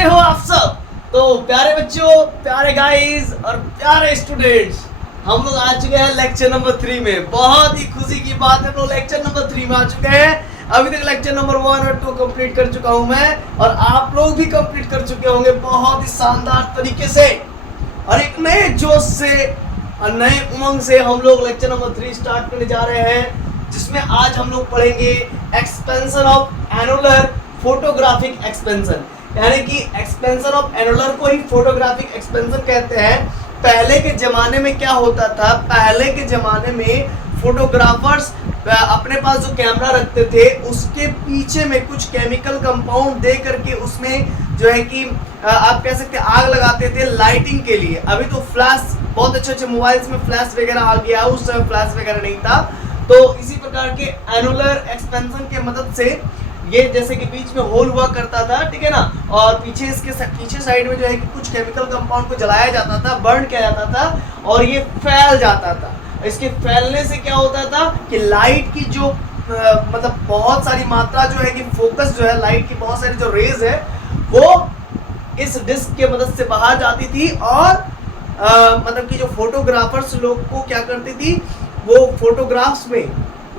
कैसे हो आप सब। तो प्यारे बच्चों, प्यारे गाइस और प्यारे स्टूडेंट्स, हम लोग आ चुके हैं लेक्चर नंबर 3 में। बहुत ही खुशी की बात है, हम लोग लेक्चर नंबर 3 में आ चुके हैं। अभी तक लेक्चर नंबर 1 और 2 कंप्लीट कर चुका हूं मैं, और आप लोग भी कंप्लीट कर चुके होंगे बहुत ही शानदार तरीके से। और एक नए जोश से और नए उमंग से हम लोग लेक्चर नंबर 3 स्टार्ट करने जा रहे हैं, जिसमें आज हम लोग पढ़ेंगे expansion of annular photographic expansion. यानी कि एक्सपेंशन ऑफ एनुलर को ही फोटोग्राफिक एक्सपेंशन कहते हैं। पहले के जमाने में क्या होता था, पहले के जमाने में फोटोग्राफर्स अपने पास जो कैमरा रखते थे उसके पीछे में कुछ केमिकल कंपाउंड दे करके उसमें जो है कि आप कह सकते आग लगाते थे लाइटिंग के लिए। अभी तो फ्लैश, बहुत अच्छे अच्छे मोबाइल्स में फ्लैश वगैरह आ गया, उस समय फ्लैश वगैरह नहीं था। तो इसी प्रकार के एनुलर एक्सपेंशन के मदद से ये जैसे कि बीच में होल हुआ करता था, ठीक है ना, और पीछे इसके पीछे साइड में जो है कि कुछ केमिकल कंपाउंड को जलाया जाता था, बर्न किया जाता था और ये फैल जाता था। इसके फैलने से क्या होता था कि लाइट की जो मतलब बहुत सारी मात्रा जो है कि फोकस जो है लाइट की बहुत सारी जो रेज है वो इस डिस्क के मदद से बाहर जाती थी, और मतलब कि जो फोटोग्राफर्स लोग को क्या करती थी, वो फोटोग्राफ्स में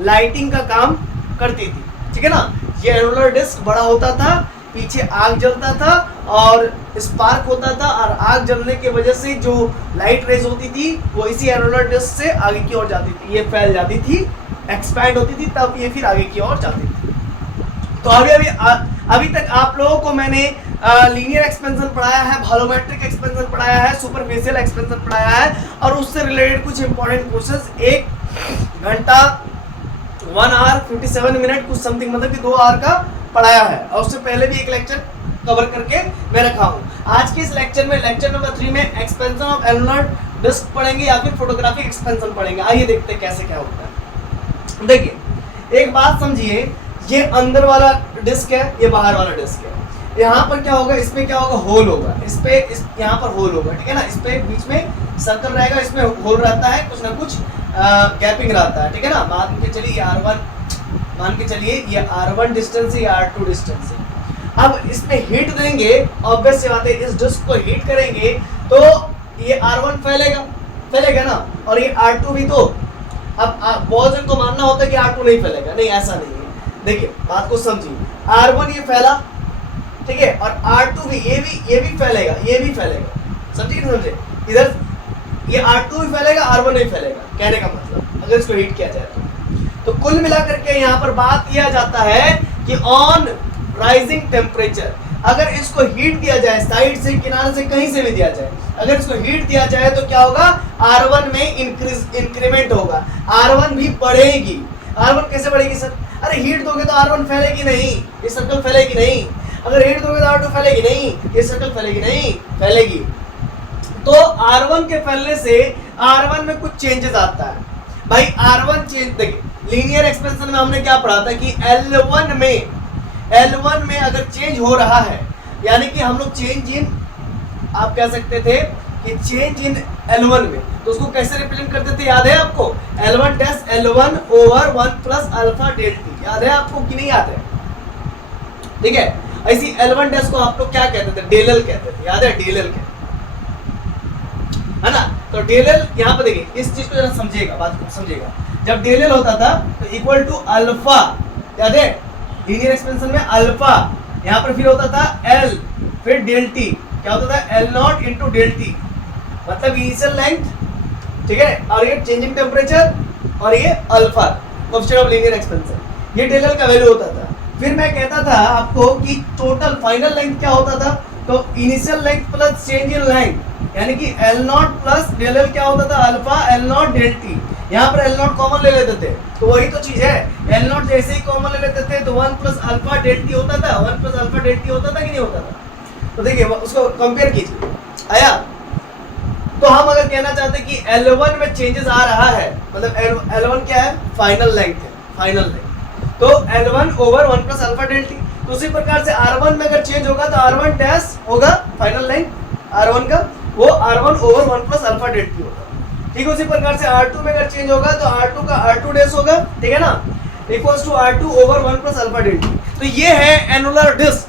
लाइटिंग का काम करती थी, ठीक है ना। ये एनुलर डिस्क बड़ा होता था, पीछे आग जलता था और स्पार्क होता था, और आग जलने की वजह से जो लाइट रेज होती थी वो इसी एनुलर डिस्क से आगे की ओर जाती थी, ये फैल जाती थी, एक्सपैंड होती थी, तब ये फिर आगे की ओर जाती थी। तो अभी तक आप लोगों को मैंने लीनियर एक्सपेंशन पढ़ाया है, वॉल्यूमेट्रिक एक्सपेंशन पढ़ाया है, सुपरफिशियल एक्सपेंशन पढ़ाया है, और उससे रिलेटेड कुछ इंपॉर्टेंट क्वेश्चंस 1 घंटा 1 आवर 57 मिनट कुछ समथिंग, मतलब कि 2 आवर का पढ़ाया है, और उससे पहले भी एक लेक्चर कवर करके मैं रखा हूँ। आज के इस लेक्चर में, लेक्चर नंबर 3 में एक्सपेंशन ऑफ एनुलर डिस्क पढ़ेंगे या फिर फोटोग्राफिक एक्सपेंशन पढ़ेंगे। आइए देखते हैं कैसे क्या होता है। देखिए, एक बात समझिए, ये अंदर वाला डिस्क है, ये बाहर वाला डिस्क है। यहाँ पर क्या होगा, इसमें क्या होगा, होल होगा, यहाँ पर होल होगा, ठीक है ना। इस पे बीच में सर्कल रहेगा, इसमें होल रहता है, कुछ ना कुछ गैपिंग रहता है, ठीक है ना। मान के चलिए ये R1, मान के चलिए ये R1 डिस्टेंस है, ये R2 डिस्टेंस है। अब इसमें हीट देंगे, ऑब्वियस सी बात है, इस डिस्क को हीट करेंगे तो ये R1 फैलेगा ना, और ये R2 भी। तो अब बहुत जन को मानना होता है कि R2 नहीं फैलेगा, नहीं, ऐसा नहीं है। देखिए बात को समझिए, R1 ये फैला, ठीक है, और R2 भी, ये भी फैलेगा, ये भी फैलेगा, समझिए नहीं समझे। इधर ये R2 भी फैलेगा, R1 नहीं फैलेगा, कहने का मतलब अगर इसको हीट किया जाए तो कुल मिलाकर के यहाँ पर बात किया जाता है कि ऑन राइजिंग टेम्परेचर, अगर इसको हीट दिया जाए, साइड से, किनारे से, कहीं से भी दिया जाए, अगर इसको हीट दिया जाए तो क्या होगा, R1 में इंक्रीमेंट होगा, R1 भी बढ़ेगी। R1 कैसे बढ़ेगी सर? अरे हीट दोगे तो R1 फैलेगी नहीं, ये सर्कल फैलेगी नहीं। अगर हीट दोगे तो R2 फैलेगी नहीं, ये सर्कल फैलेगी नहीं, फैलेगी। तो R1 के फैलने से R1 में कुछ चेंजेस आता है भाई। R1 चेंज, देखिए लीनियर एक्सपेंशन में हमने क्या पढ़ा था कि L1 में अगर चेंज हो रहा है, यानी कि हम लोग चेंज इन, आप कह सकते थे कि चेंज इन L1 में, तो उसको कैसे रिप्रेजेंट करते थे, याद है आपको? L1 dash L1 over 1 plus alpha delta, याद है आपको कि नहीं याद है? ठीक है, ऐसी L1 डैश को आप लोग क्या कहते थे, डेल कहते थे, याद है? डेल कहते है ना। तो डेल यहाँ पे देखिए, इस चीज को जरा समझिएगा, बात को समझिएगा। जब डेल होता था तो इक्वल टू अल्फा, याद है? लीनियर एक्सपेंशन में अल्फा, यहाँ पर फिर होता था L, फिर डेल टी, क्या होता था, L0 इंटू डेल टी, मतलब इनिशियल लेंथ, ठीक है, और ये चेंजिंग टेम्परेचर, और ये alpha, coefficient of linear expansion, ये डेल का वैल्यू होता था। फिर मैं कहता था आपको कि टोटल फाइनल लेंथ क्या होता था, तो initial length plus change in length, यानी कि L0 प्लस डेल L क्या होता था, अल्फा L0 डेल टी। यहाँ पर L0 कॉमन ले लेते थे, तो वही तो चीज है, L0 जैसे ही कॉमन ले लेते थे तो 1 प्लस अल्फा डेल टी होता था, 1 प्लस अल्फा डेल टी होता था कि नहीं होता था? तो देखिए उसको कंपेयर कीजिए, आया? तो हम अगर कहना चाहते हैं कि L1 में चेंजेस आ रहा है, मतलब L1 क्या है, फाइनल लेंथ है, फाइनल लेंथ, तो L1 over 1 plus alpha del T. तो उसी प्रकार से R1 में अगर चेंज होगा तो R1 डैश होगा फाइनल लेंथ R1 का, वो R1 over 1 plus alpha del T होगा। ठीक है, उसी प्रकार से R2 में अगर चेंज होगा तो R2 का R2 डैश होगा, ठीक है ना, equals to R2 over 1 plus alpha del T. तो ये है एनुलर डिस्क,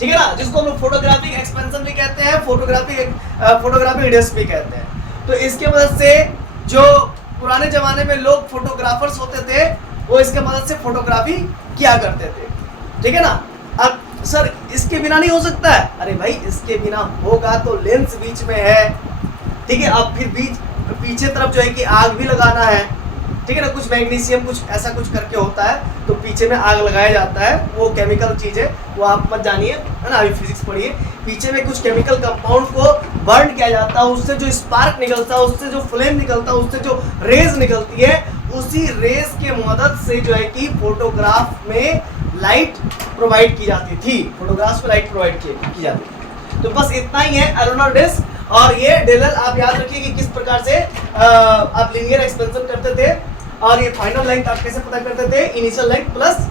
ठीक है ना, जिसको हम लोग फोटोग्राफिक एक्सपेंशन भी कहते हैं, फोटोग्राफिक डिस्क भी कहते हैं। तो इसके मदद से जो पुराने जमाने में लोग फोटोग्राफर्स होते थे वो इसके मदद से फोटोग्राफी किया करते थे, ठीक है ना। अब सर इसके बिना नहीं हो सकता है, अरे भाई इसके बिना होगा तो लेंस बीच में है, ठीक है। अब फिर पीछे तरफ जो है कि आग भी लगाना है, ठीक है ना, कुछ मैग्नीशियम कुछ ऐसा कुछ करके होता है तो पीछे में आग लगाया जाता है, वो केमिकल चीज है, वो आप मत जानिए, है ना, अभी फिजिक्स पढ़िए। पीछे में कुछ केमिकल कंपाउंड को बर्न किया जाता है, उससे जो स्पार्क निकलता है, उससे जो फ्लेम निकलता है, उससे जो रेज निकलती है, उसी रेज के मदद से जो है कि फोटोग्राफ में लाइट प्रोवाइड की जाती थी, फोटोग्राफ में लाइट प्रोवाइड की जाती थी। तो बस इतना ही है एरोनॉट डिस्क। और ये डेलर आप याद रखिए कि किस प्रकार से आप लीनियर एक्सपेंशन करते थे, और ये फाइनल लेंथ आप कैसे पता करते थे, initial length plus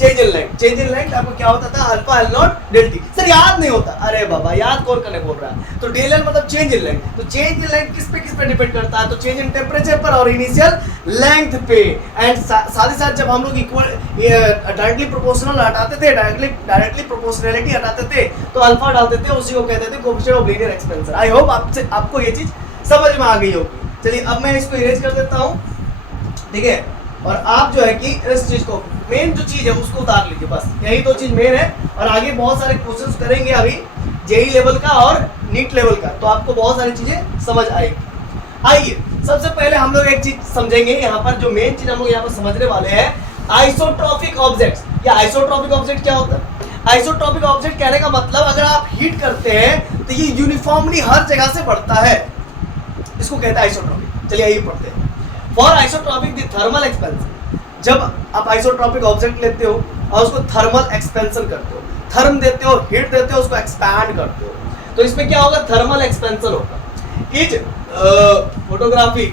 change in length. Change in length आपको क्या होता था, alpha L not del T. Sir याद नहीं होता, अरे बाबा याद कौन करने बोल रहा है। तो डेल एल मतलब चेंज इन लेंथ, तो चेंज इन लेंथ किस पे डिपेंड करता है, तो चेंज इन टेम्परेचर पर और इनिशियल लेंथ पे। एंड साथ ही साथ जब हम लोग इक्वल डायरेक्टली प्रोपोर्शनल हटाते थे, डायरेक्टली प्रोपोर्शनैलिटी हटाते थे, तो अल्फा डालते थे, उसी को कहते थे coefficient of linear expansion. I hope आपको ये चीज समझ में आ गई होगी। चलिए अब मैं इसको इरेज कर देता हूँ, ठीक है। और आप जो है कि इस चीज को मेन जो चीज है उसको उतार लीजिए, बस यही दो चीज मेन है। और आगे बहुत सारे क्वेश्चंस करेंगे अभी जेई लेवल का और नीट लेवल का, तो आपको बहुत सारी चीजें समझ आएगी। आइए सबसे पहले हम लोग एक चीज समझेंगे, यहाँ पर जो मेन चीज हम लोग यहाँ पर समझने वाले हैं, आइसोट्रॉपिक ऑब्जेक्ट्स। या आइसोट्रॉपिक ऑब्जेक्ट क्या होता है? आइसोट्रॉपिक ऑब्जेक्ट कहने का मतलब अगर आप हीट करते हैं तो ये यूनिफॉर्मली हर जगह से बढ़ता है, इसको कहते हैं आइसोट्रॉपिक। चलिए यही पढ़ते हैं। For isotropic the thermal expansion, जब आप आइसोट्रॉपिक ऑब्जेक्ट लेते हो और उसको थर्मल एक्सपेंशन करते हो, थर्म देते हो, हीट देते हो, उसको एक्सपैंड करते हो, तो इसमें क्या होगा, थर्मल एक्सपेंशन होगा। इज फोटोग्राफी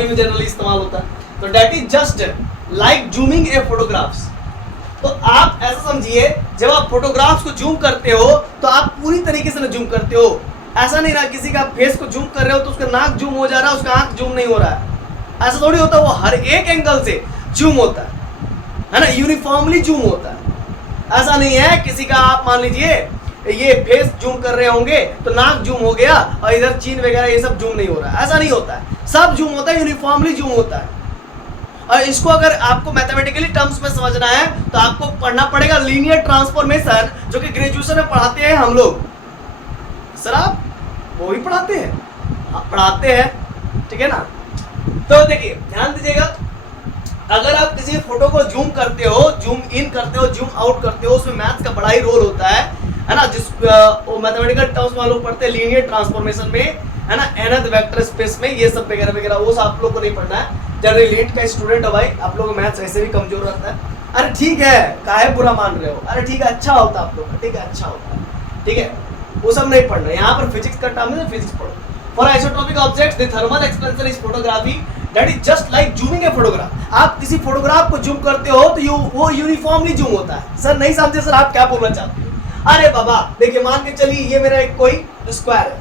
में जनरली इस्तेमाल होता है। तो that is just like zooming A photographs. तो आप ऐसा समझिए, जब आप फोटोग्राफ्स को जूम करते हो तो आप पूरी तरीके से जूम करते हो, ऐसा नहीं ना किसी का फेस को जूम कर रहे हो तो उसका नाक जूम हो जा रहा है, उसका आंख जूम नहीं हो रहा है, ऐसा थोड़ी होता है। वो हर एक एंगल से जूम होता है ना, यूनिफॉर्मली जूम होता है। ऐसा नहीं है किसी का आप मान लीजिए ये फेस जूम कर रहे होंगे तो नाक जूम हो गया और इधर चीन वगैरह ये सब जूम नहीं हो रहा है, ऐसा नहीं होता है। सब जूम होता है, यूनिफॉर्मली जूम होता है। और इसको अगर आपको मैथमेटिकली टर्म्स में समझना है तो आपको पढ़ना पड़ेगा लीनियर ट्रांसफॉर्मेशन, जो कि ग्रेजुएशन में पढ़ाते हैं हम लोग। सर आप वो भी पढ़ाते हैं? आप पढ़ाते हैं, ठीक है ना। तो देखिए ध्यान दीजिएगा, अगर आप किसी फोटो को जूम करते हो, जूम इन करते हो, जूम आउट करते हो, उसमें मैथ्स का बड़ा ही रोल होता है ना। जिस वो मैथमेटिकल टर्म्स में लोग पढ़ते हैं लीनियर ट्रांसफॉर्मेशन में, है ना, nth वेक्टर स्पेस में, ये सब वगैरह वगैरह, वो सब आप लोग को नहीं पढ़ना है। जनरली लीट का स्टूडेंट हो भाई, आप लोग मैथ्स ऐसे भी कमजोर रहता है। अरे ठीक है, काहे बुरा मान रहे हो, अरे ठीक है अच्छा होता आप लोग का, ठीक है अच्छा होता है, ठीक है, वो सब नहीं पढ़ना। यहाँ पर फिजिक्स का टर्म है, फिजिक्स पढ़ो। For isotropic objects the thermal expansion is photography that is just like zooming a photograph. आप किसी फोटोग्राफ को जूम करते हो तो वो यूनिफॉर्मली जूम होता है। सर नहीं समझे सर, आप क्या बोलना चाहते हो? अरे बाबा देखिए, मान के चलिए ये मेरा एक कोई स्क्वायर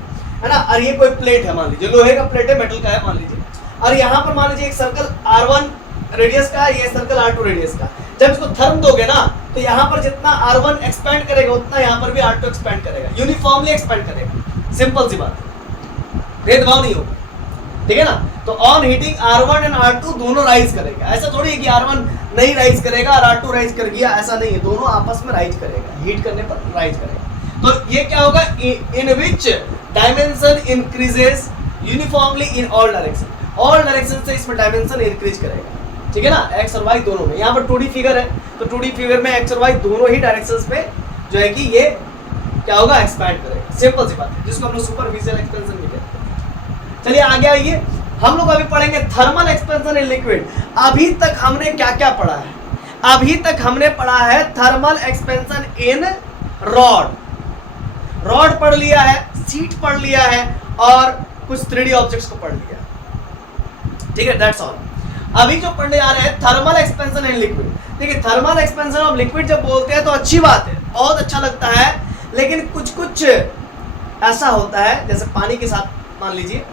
है ना, और ये कोई प्लेट है, मान लीजिए लोहे का प्लेट है, मेटल का है मान लीजिए, और यहाँ पर मान लीजिए एक सर्कल R1 रेडियस का, ये सर्कल R2 रेडियस का। जब इसको थर्म दोगे ना तो यहाँ पर जितना R1 एक्सपेंड करेगा उतना यहाँ पर भी R2 एक्सपेंड करेगा, यूनिफॉर्मली एक्सपेंड करेगा। सिंपल सी बात है, भेदभाव नहीं होगा, ठीक है ना। तो on heating R1 and R2 दोनों राइज करेगा। ऐसा थोड़ी है कि R1 नहीं राइज करेगा और R2 राइज कर गया, ऐसा नहीं है, दोनों आपस में राइज करेगा, हीट करने पर राइज करेगा। तो ये क्या होगा, in which dimension increases uniformly in all direction. All direction से इसमें डायमेंशन इंक्रीज करेगा, ठीक है ना, एक्स और वाई दोनों में। यहाँ पर 2D फिगर है तो 2D फिगर में एक्स और वाई दोनों ही डायरेक्शंस में जो है कि ये क्या होगा, एक्सपैंड करेगा। सिंपल सी बात है, जिसको हम लोग सुपरफिशियल एक्सपेंशन भी कहते हैं। चलिए आगे आइए, हम लोग अभी पढ़ेंगे थर्मल एक्सपेंशन इन लिक्विड। अभी तक हमने क्या क्या पढ़ा है? अभी तक हमने पढ़ा है thermal expansion in rod. Rod पढ़ लिया है, शीट पढ़ लिया है और कुछ 3D ऑब्जेक्ट्स को पढ़ लिया, ठीक है, दैट्स ऑल। अभी जो पढ़ने जा रहे हैं थर्मल एक्सपेंशन इन लिक्विड। देखिए थर्मल एक्सपेंशन ऑफ लिक्विड जब बोलते हैं तो अच्छी बात है, बहुत अच्छा लगता है, लेकिन कुछ कुछ ऐसा होता है, जैसे पानी के साथ मान लीजिए,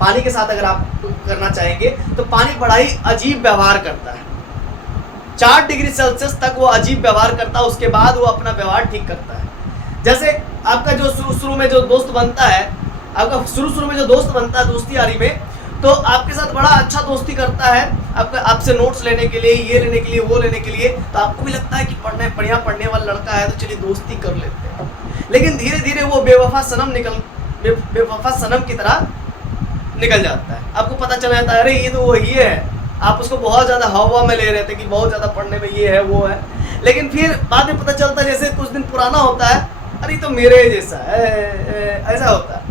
पानी के साथ अगर आप करना चाहेंगे तो पानी बड़ा ही अजीब व्यवहार करता है। 4 डिग्री सेल्सियस तक वो अजीब व्यवहार करता है, उसके बाद वो अपना व्यवहार ठीक करता है। जैसे आपका जो शुरू में जो दोस्त बनता है, आपका शुरू में जो दोस्त बनता है दोस्ती यारी में, तो आपके साथ बड़ा अच्छा दोस्ती करता है, आपसे नोट्स लेने के लिए, ये लेने के लिए, वो लेने के लिए, तो आपको भी लगता है कि बढ़िया पढ़ने वाला लड़का है, तो चलिए दोस्ती कर लेते हैं। लेकिन धीरे धीरे वो बेवफा सनम की तरह निकल जाता है। आपको पता चल जाता है अरे ये तो वही है, आप उसको बहुत ज़्यादा हवा में ले रहे थे कि बहुत ज़्यादा पढ़ने में ये है वो है, लेकिन फिर बाद में पता चलता है जैसे कुछ दिन पुराना होता है, अरे तो मेरे जैसा है, ऐसा होता है।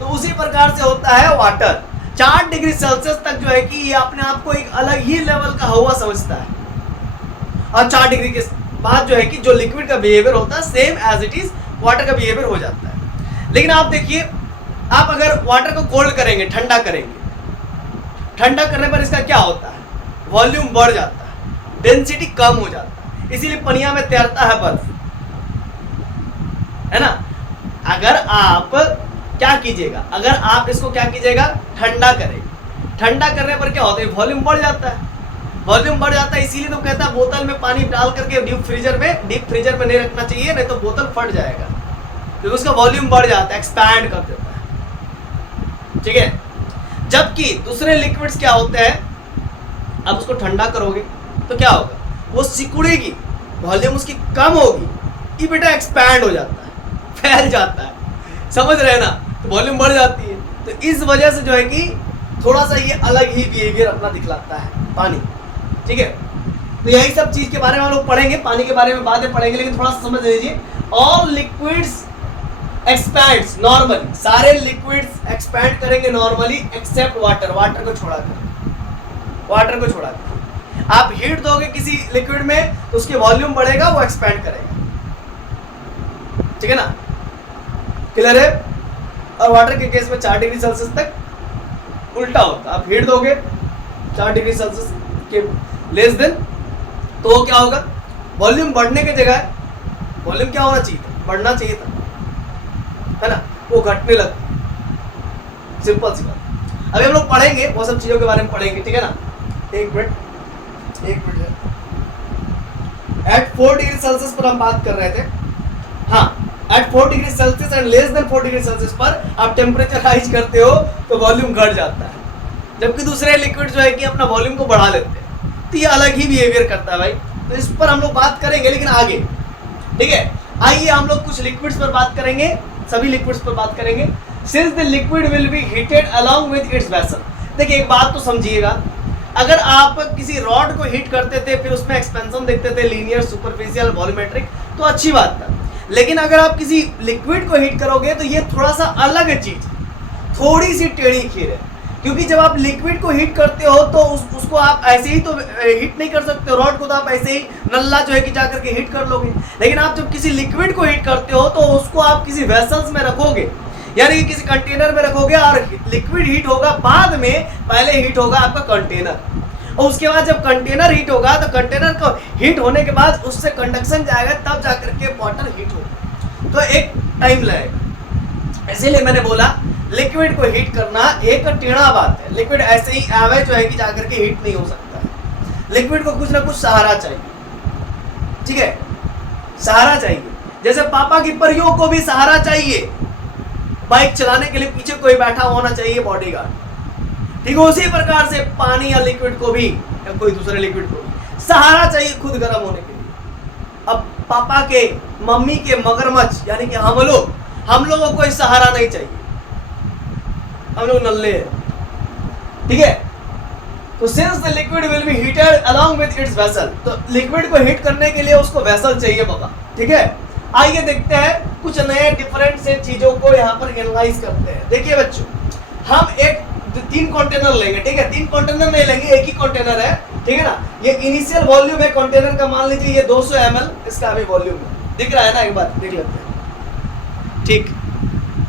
तो उसी प्रकार से होता है वाटर। 4 डिग्री सेल्सियस तक जो है कि ये अपने आप को एक अलग ही लेवल का हवा समझता है, और 4 डिग्री के बाद जो है कि जो लिक्विड का बिहेवियर होता है same as it is water का बिहेवियर हो जाता है। लेकिन आप देखिए, आप अगर वाटर को कोल्ड करेंगे, ठंडा करेंगे, ठंडा करने पर इसका क्या होता है, वॉल्यूम बढ़ जाता है, डेंसिटी कम हो जाता है, इसीलिए पनिया में तैरता है बर्फ, है ना। अगर आप क्या कीजिएगा, अगर आप इसको क्या कीजिएगा, ठंडा करेंगे, ठंडा करने पर क्या होता है, वॉल्यूम बढ़ जाता है, वॉल्यूम बढ़ जाता है। इसीलिए तो कहता है बोतल में पानी डाल करके डीप फ्रीजर में नहीं रखना चाहिए, नहीं तो बोतल फट जाएगा, क्योंकि उसका वॉल्यूम बढ़ जाता है, एक्सपैंड कर देता है, ठीक है। जबकि दूसरे लिक्विड्स क्या होते हैं, अब उसको ठंडा करोगे तो क्या होगा, वो सिकुड़ेगी, वॉल्यूम उसकी कम होगी, ये बेटा एक्सपैंड हो जाता है, फैल जाता है, समझ रहे हैं ना, तो वॉल्यूम बढ़ जाती है। तो इस वजह से जो है कि थोड़ा सा ये अलग ही बिहेवियर अपना दिखलाता है पानी, ठीक है। तो यही सब चीज के बारे में हम लोग पढ़ेंगे, पानी के बारे में बातें पढ़ेंगे, लेकिन थोड़ा सा समझ लीजिए। ऑल लिक्विड्स एक्सपैंड्स नॉर्मली, सारे लिक्विड्स एक्सपैंड करेंगे नॉर्मली एक्सेप्ट वाटर, वाटर को छोड़ाकर। आप हीट दोगे किसी लिक्विड में तो उसकी वॉल्यूम बढ़ेगा, वो एक्सपैंड करेगा, ठीक है ना, क्लियर है। और वाटर के केस में 4 डिग्री सेल्सियस तक उल्टा होता है, आप हीट दोगे 4 डिग्री सेल्सियस के लेस देन, तो क्या होगा, वॉल्यूम बढ़ने की जगह वॉल्यूम क्या होना चाहिए था, बढ़ना चाहिए था, है ना, वो घटने लगता, सिंपल सी बात। अभी हम लोग पढ़ेंगे वो सब चीजों के बारे में पढ़ेंगे, ठीक है ना। एक मिनट एट 4 डिग्री सेल्सियस पर हम बात कर रहे थे, हाँ, at 4 degree Celsius and less than 4 degree Celsius पर आप टेम्परेचर राइज करते हो तो वॉल्यूम घट जाता है, जबकि दूसरे लिक्विड जो है कि अपना वॉल्यूम को बढ़ा लेते हैं, तो ये अलग ही बिहेवियर करता है भाई। तो इस पर हम लोग बात करेंगे, लेकिन आगे, ठीक है। आइए हम लोग कुछ लिक्विड्स पर बात करेंगे, सभी लिक्विड्स पर बात करेंगे। Since the liquid will B heated along with its vessel, देखिए एक बात तो समझिएगा, अगर आप किसी रॉड को हीट करते थे, फिर उसमें एक्सपेंशन देखते थे, लीनियर, सुपरफिशियल, वॉल्यूमेट्रिक, तो अच्छी बात था। लेकिन अगर आप किसी लिक्विड को हीट करोगे तो ये थोड़ा सा अलग चीज, थोड़ी सी टेढ़ी खीर है, क्योंकि जब आप लिक्विड को हीट करते हो तो उसको आप ऐसे ही तो हीट नहीं कर सकते, रॉड को तो आप ऐसे ही नल्ला जो है कि जाकर के हीट कर लोगे। लेकिन आप जब किसी लिक्विड को हीट करते हो तो उसको आप किसी वेसल्स में रखोगे, यानी कि किसी कंटेनर में रखोगे, और लिक्विड हीट होगा बाद में, पहले हीट होगा आपका कंटेनर, और उसके बाद जब कंटेनर हीट होगा तो कंटेनर को हीट होने के बाद उससे कंडक्शन जाएगा, तब जाकर के वाटर हीट होगा, तो एक टाइम लगेगा। इसीलिए मैंने बोला लिक्विड को हीट करना एक टेढ़ा बात है, लिक्विड ऐसे ही एवरेज जो है कि जाकर के हीट नहीं हो सकता है, लिक्विड को कुछ ना कुछ सहारा चाहिए, ठीक है, सहारा चाहिए। जैसे पापा की परियों को भी सहारा चाहिए, बाइक चलाने के लिए पीछे कोई बैठा होना चाहिए, बॉडीगार्ड, ठीक है। उसी प्रकार से पानी या लिक्विड को भी, या कोई दूसरे लिक्विड को भी सहारा चाहिए खुद गर्म होने के लिए। अब पापा के, मम्मी के मगरमच्छ यानी कि हम लोगों को कोई सहारा नहीं चाहिए, हम लोग नल्ले हैं, ठीक है। तो since the liquid will B heated along with its vessel, तो लिक्विड को हीट करने के लिए उसको वेसल चाहिए बाबा, ठीक है। आइए देखते हैं कुछ नए डिफरेंट से चीजों को यहाँ पर एनालाइज करते हैं। देखिए बच्चों, हम एक 3 कंटेनर लेंगे, ठीक है, 3 कंटेनर नहीं लेंगे, एक ही कंटेनर है, ठीक है ना। ये इनिशियल वॉल्यूम है कंटेनर का, मान लीजिए ये 200 ml इसका अभी वॉल्यूम है, दिख रहा है ना, एक बार देख लेते हैं, ठीक,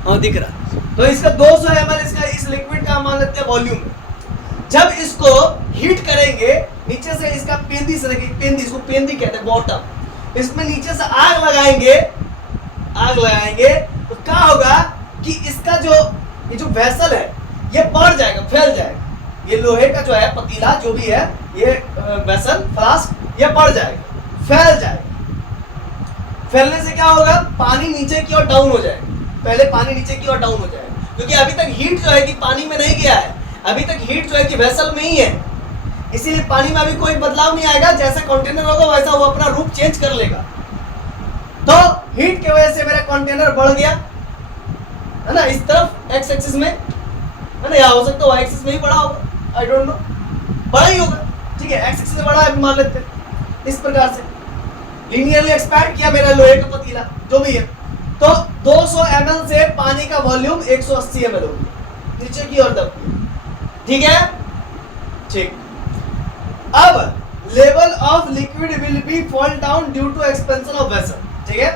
हाँ दिख रहा है। तो इसका 200 ml इसका इस लिक्विड का मान लेते हैं वॉल्यूम है। जब इसको हीट करेंगे, नीचे से इसका पेंदी से, पेंदी, इसको पेंदी कहते हैं, बॉटम, इसमें नीचे से आग लगाएंगे, तो क्या होगा कि इसका ये जो वेसल है ये बढ़ जाएगा, फैल जाएगा। ये लोहे का जो है पतीला जो भी है, ये वेसल फ्लास्क ये बढ़ जाएगा, फैल जाएगा। फैलने से क्या होगा, पानी नीचे की ओर डाउन हो जाएगा। पहले पानी नीचे की ओर डाउन हो जाएगा, क्योंकि अभी तक हीट जो है कि पानी में नहीं गया है, अभी तक हीट जो है कि वेसल में ही है, इसीलिए पानी में अभी कोई बदलाव नहीं आएगा। जैसा कंटेनर होगा वैसा वो अपना रूप चेंज कर लेगा। तो हीट की वजह से मेरा कंटेनर बढ़ गया, है ना, इस तरफ एक्स एक्सिस में, है ना, या हो सकता है वाई एक्सिस में ही बढ़ा होगा, आई डोंट नो, बड़ा ही होगा, ठीक है, एक्स एक्सिस से बड़ा है मान लेते हैं। इस प्रकार से लीनियरली एक्सपैंड किया मेरा लोहे का पतीला जो भी है, तो 200 ml से पानी का वॉल्यूम 180 ml हो गया, नीचे की ओर दब गया, ठीक है, ठीक। अब level of liquid will be fall down due to expansion of vessel, ठीक है।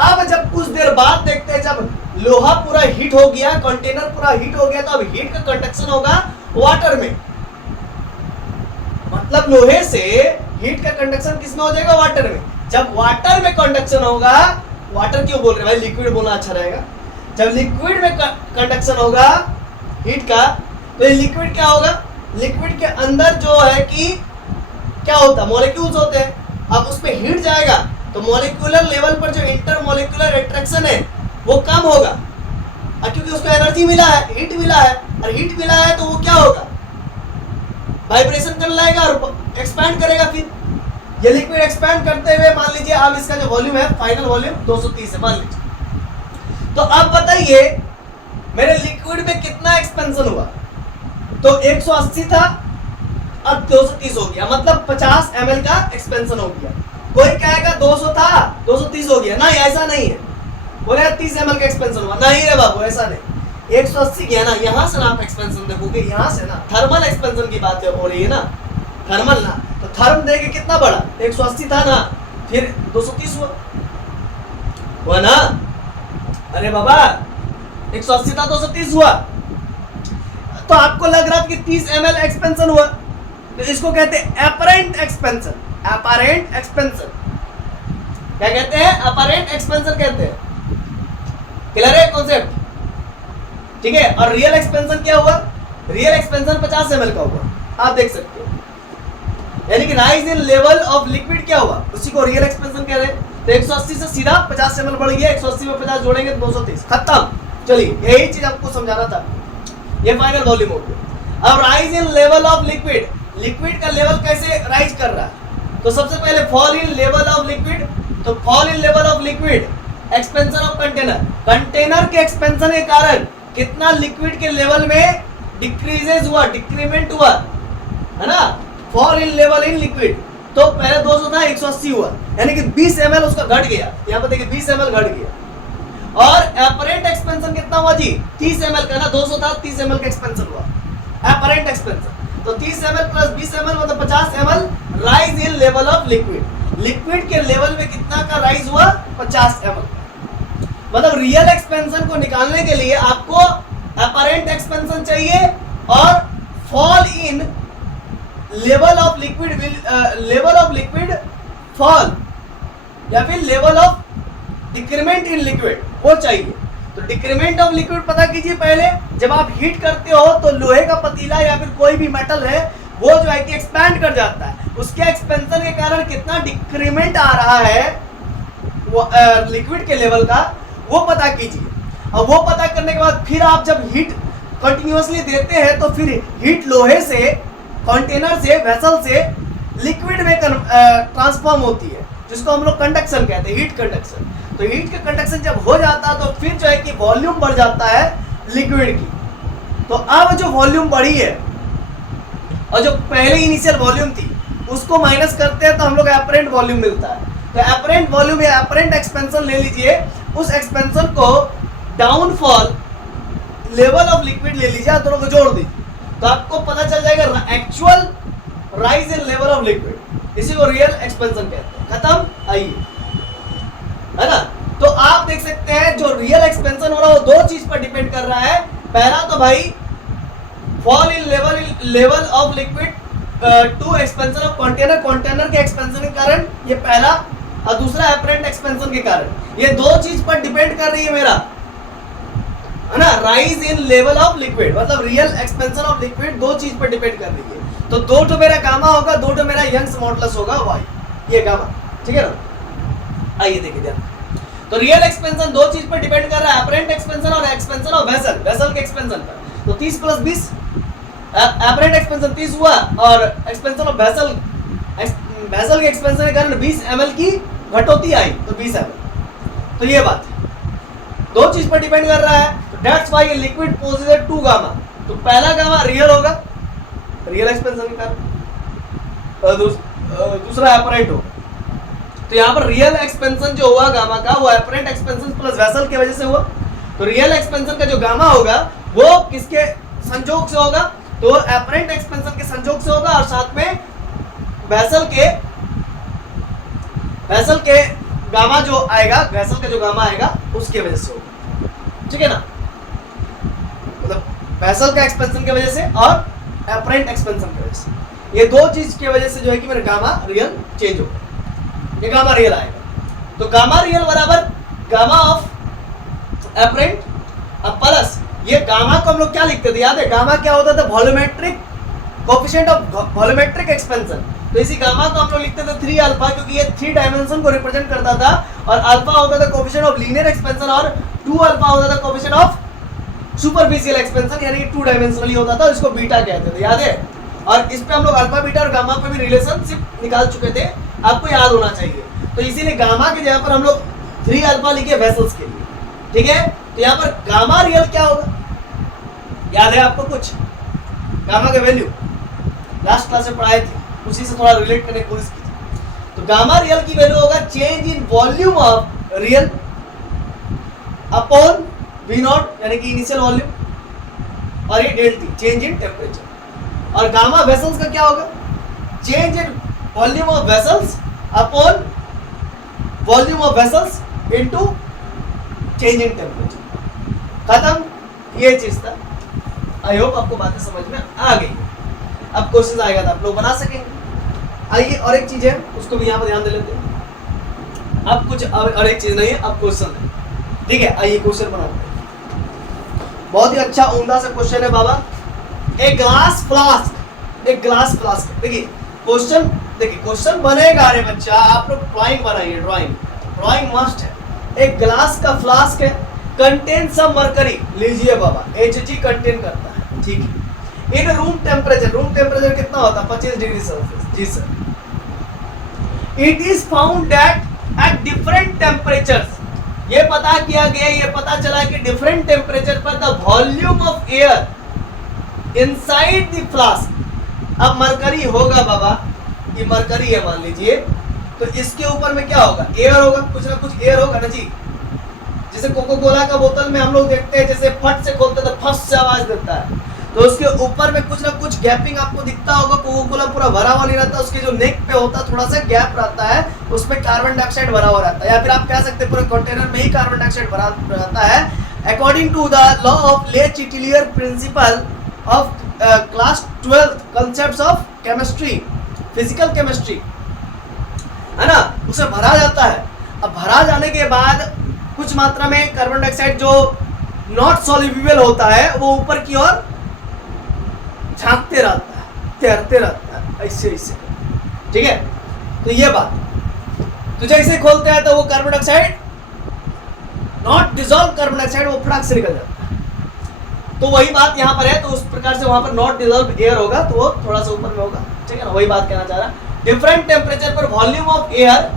अब जब कुछ देर बाद देखते हैं, जब लोहा पूरा हीट हो गया, कंटेनर पूरा हीट हो गया, तो अब हीट का कंडक्शन होगा वाटर में, मतलब लोहे से हीट का कंडक्शन किसमें हो जाएगा, वाटर में। जब वाटर में कंडक्शन होगा, वाटर क्यों बोल रहे भाई, लिक्विड बोलना अच्छा रहेगा। जब लिक्विड में कंडक्शन होगा हीट का, तो ये लिक्विड क्या होगा, लिक्विड के अंदर जो है कि क्या होता है, मॉलिक्यूल्स होते हैं। अब उसमें हीट जाएगा तो मॉलिक्यूलर लेवल पर जो इंटरमॉलिक्यूलर अट्रैक्शन है वो कम होगा, क्योंकि उसको एनर्जी मिला है, हीट मिला है, और हीट मिला है तो वो क्या होगा, वाइब्रेशन करने लगेगा और एक्सपैंड करेगा। फिर ये लिक्विड एक्सपैंड करते हुए मान लीजिए अब इसका जो वॉल्यूम है, फाइनल वॉल्यूम 230 है मान लीजिए। तो अब बताइए मेरे लिक्विड में कितना एक्सपेंशन हुआ, तो 180 था, अब 230 हो गया, मतलब 50 ml का एक्सपेंशन हो गया। कोई कहेगा 200 था 230 हो गया, नहीं ऐसा नहीं है, बोले 30 ml का एक्सपेंशन हुआ, नहीं रे बाबू ऐसा नहीं, 180 गया ना, यहाँ से ना आप एक्सपेंशन देखोगे, यहाँ से ना, थर्मल एक्सपेंशन की बात हो रही है ना, थर्मल ना, तो थर्म देके कितना बड़ा, 180 था ना, फिर 230 हुआ ना, अरे बाबा 180 था 230 हुआ। तो आपको लग रहा था कि 30 ml एक्सपेंशन हुआ, तो इसको कहते हैं अपरेंट एक्सपेंशन। अपरेंट एक्सपेंशन क्या कहते हैं, अपरेंट एक्सपेंशन कहते हैं, क्लियर है कॉन्सेप्ट, ठीक है। और रियल एक्सपेंशन क्या हुआ, रियल एक्सपेंशन 50 ml का हुआ, आप देख सकते हो, यानी कि rise in level of liquid क्या हुआ, उसी को रियल एक्सपेंशन कह रहे हैं। तो 180 से सीधा 50 ml बढ़ गया, 180 में 50 जोड़ेंगे तो 230, खत्म। चलिए यही चीज आपको समझाना था, ये फाइनल वॉल्यूम हो गया। अब rise in level of liquid, liquid का लेवल कैसे राइज कर रहा है, तो सबसे पहले fall in level of liquid, तो fall in level of liquid, expansion of container, container के एक्सपेंशन के कारण कितना लिक्विड के लेवल में डिक्रीजेस हुआ, डिक्रीमेंट हुआ, है ना, fall in level in liquid. तो पहले 200 था 180 हुआ, यानी कि 20 ml उसका घट गया, यहाँ पर देखिए 20 ml घट गया। और अपरेंट एक्सपेंशन कितना हुआ जी, 30 ml का ना, 200 था 30 ml का एक्सपेंशन हुआ, अपरेंट एक्सपेंशन। तो 30 ml प्लस 20 ml मतलब 50 ml rise in level of liquid, liquid के लेवल में कितना का राइज हुआ, 50 ml। मतलब रियल एक्सपेंशन को निकालने के लिए आपको अपरेंट एक्सपेंशन चाहिए और fall in level of liquid, level of liquid fall, या फिर level of decrement in liquid वो चाहिए। तो डिक्रीमेंट ऑफ लिक्विड पता कीजिए पहले, जब आप हीट करते हो तो लोहे का पतीला या फिर कोई भी मेटल है वो जो है कि एक्सपैंड कर जाता है, उसके एक्सपेंशन के कारण कितना डिक्रीमेंट आ रहा है वो लिक्विड के लेवल का, वो पता कीजिए। और वो पता करने के बाद फिर आप जब हीट कंटिन्यूअसली देते हैं तो फिर हीट लोहे से, कंटेनर से, वेसल से लिक्विड में ट्रांसफॉर्म होती है, जिसको हम लोग कंडक्शन कहते हैं, हीट कंडक्शन। तो हीट का कंडक्शन जब हो जाता है तो फिर जो है कि वॉल्यूम बढ़ जाता है लिक्विड की। तो अब जो वॉल्यूम बढ़ी है और जो पहले इनिशियल वॉल्यूम थी उसको माइनस करते हैं तो हम लोग अपरेंट वॉल्यूम मिलता है। तो अपरेंट वॉल्यूम या अपरेंट एक्सपेंशन ले लीजिए, उस एक्सपेंशन को डाउनफॉल लेवल ऑफ लिक्विड ले लीजिए, दोनों को जोड़ दीजिए तो आपको पता चल जाएगा actual rise in level of liquid, इसी को रियल एक्सपेंशन कहते हैं। खत्म, आइए, है ना। तो आप देख सकते हैं जो रियल एक्सपेंशन हो रहा है वो दो चीज पर डिपेंड कर रहा है। पहला तो भाई fall in level of liquid to expansion of container, container के एक्सपेंशन के कारण ये पहला, और दूसरा अपरेंट एक्सपेंशन के कारण। ये दो चीज पर डिपेंड कर रही है मेरा, है ना, rise in level of liquid, मतलब रियल एक्सपेंशन ऑफ लिक्विड दो चीज पर डिपेंड कर रही है। तो 2 तो मेरा गामा होगा, 2 तो मेरा यंग्स मॉडुलस होगा वाई, ये गामा, ठीक है ना। आइए देखिए ध्यान। तो रियल एक्सपेंशन दो चीज पर डिपेंड कर रहा है, अपरेंट एक्सपेंशन और एक्सपेंशन ऑफ वेसल, वेसल के एक्सपेंशन पर। तो 30 + 20 अपरेंट एक्सपेंशन 30 हुआ और एक्सपेंशन ऑफ वेसल, वेसल के एक्सपेंशन के कारण 20 ml की घटोती आई, तो 20 ml। तो ये बात दो चीज पर डिपेंड कर रहा है, तो that's why liquid possesses 2 gamma. तो पहला गामा रियल होगा, रियल एक्सपेंशन के कारण, दूसरा अपरेंट होगा। तो यहाँ पर रियल एक्सपेंशन जो हुआ गामा का, वो अपरेंट एक्सपेंशन प्लस वेसल की वजह से हुआ। तो रियल एक्सपेंशन का जो गामा होगा वो किसके संयोग से होगा, तो अपरेंट एक्सपेंशन के संयोग से होगा, और साथ में वेसल के गामा जो आएगा, वेसल का जो गामा आएगा उसके वजह से होगा, ठीक है ना। मतलब वेसल का एक्सपेंशन की वजह से और अपरेंट एक्सपेंशन की वजह से, ये दो चीज की वजह से जो है कि मेरा गामा रियल चेंज होगा, ये गामा रियल आएगा। तो गामा रियल बराबर गामा ऑफ अपरेंट अब प्लस ये गामा को हम लोग क्या लिखते थे, याद है गामा क्या होता था, volumetric coefficient of volumetric expansion. तो इसी गामा को हम लोग लिखते थे 3 अल्फा, क्योंकि ये 3 डायमेंशन को रिप्रेजेंट करता था, और अल्फा होता था कोएफिशिएंट ऑफ लीनियर एक्सपेंशन, और 2 अल्फा होता था कोएफिशिएंट ऑफ सुपरफिशियल एक्सपेंशन, यानी कि 2 डायमेंशनली होता था, इसको बीटा कहते थे, याद है। और इस पे हम लोग अल्फा बीटा और गामा पे भी रिलेशनशिप निकाल चुके थे, आपको याद होना चाहिए। तो इसीलिए गामा के जगह पर हम लोग 3 अल्फा लिखे वेसल्स के लिए, ठीक है। तो यहाँ पर गामा रियल क्या होगा, याद है आपको कुछ, गामा का वैल्यू लास्ट क्लास में पढ़ाए थे, उसी से थोड़ा रिलेट करने की कोशिश की थी। तो गामा रियल की वैल्यू होगा change in volume of real upon V not, यानी कि इनिशियल वॉल्यूम, और ये डेल्टी चेंज इन टेम्परेचर। और गामा वेसल्स का क्या होगा, change in volume of vessels upon volume of vessels into change in temperature. खत्म, ये चीज था। आई होप आपको बातें समझ में आ गई। अब क्वेश्चन आएगा तो आप लोग बना सकेंगे। आइए और एक चीज है, उसको भी यहाँ पर ध्यान दे लेते हैं। अब कुछ और एक चीज नहीं है, अब क्वेश्चन है, ठीक है। आइए क्वेश्चन बनाते हैं। बहुत ही अच्छा उम्दा सा क्वेश्चन है बाबा। एक ग्लास फ्लास्क, एक ग्लास फ्लास्क, देखिए क्वेश्चन, देखिए क्वेश्चन बनेगा रे बच्चा, आप लोग ड्राइंग बनाइए, ड्राइंग मस्ट है। एक ग्लास का फ्लास्क है, कंटेन सम मरकरी, लीजिए बाबा Hg कंटेन करता है, ठीक है। इन रूम टेम्परेचर कितना होता है, 25 डिग्री सेल्सियस, जी sir. It is found that at different temperatures, ये पता किया गया, ये पता चला कि डिफरेंट टेम्परेचर पर the volume of air inside the flask. अब मरकरी होगा बाबा, ये मरकरी है मान लीजिए, तो इसके ऊपर में क्या होगा, एयर होगा, कुछ ना कुछ एयर होगा ना जी। जैसे कोको कोला का बोतल में हम लोग देखते हैं, जैसे फट से खोलते तो फस से आवाज देता है, तो उसके ऊपर में कुछ ना कुछ गैपिंग आपको दिखता होगा। कोको कोला पूरा भरा हुआ नहीं रहता, उसके जो नेक पे होता है थोड़ा सा गैप रहता है, उसमें कार्बन डाइऑक्साइड भरा हुआ रहता है, या फिर आप कह सकते हैं पूरे कंटेनर में ही कार्बन डाइऑक्साइड भरा रहता है। According to the law of Le Chatelier principle of class 12 concepts of chemistry, physical chemistry, है ना, उसे भरा जाता है। अब भरा जाने के बाद कुछ मात्रा में कार्बन डाइऑक्साइड जो नॉट सॉल्युबल होता है वो ऊपर की ओर झांकते रहता है, तैरते रहता है, ऐसे ऐसे, ठीक है। तो ये बात, तो जैसे खोलते हैं तो वो carbon dioxide not dissolve carbon dioxide वो फटाक से निकल जाता है। तो वही बात यहाँ पर है, तो उस प्रकार से वहां पर नॉट डिसॉल्व एयर होगा, तो वो थोड़ा सा ऊपर में होगा, ठीक है ना। वही बात कहना चाह रहा, डिफरेंट टेम्परेचर पर वॉल्यूम ऑफ एयर,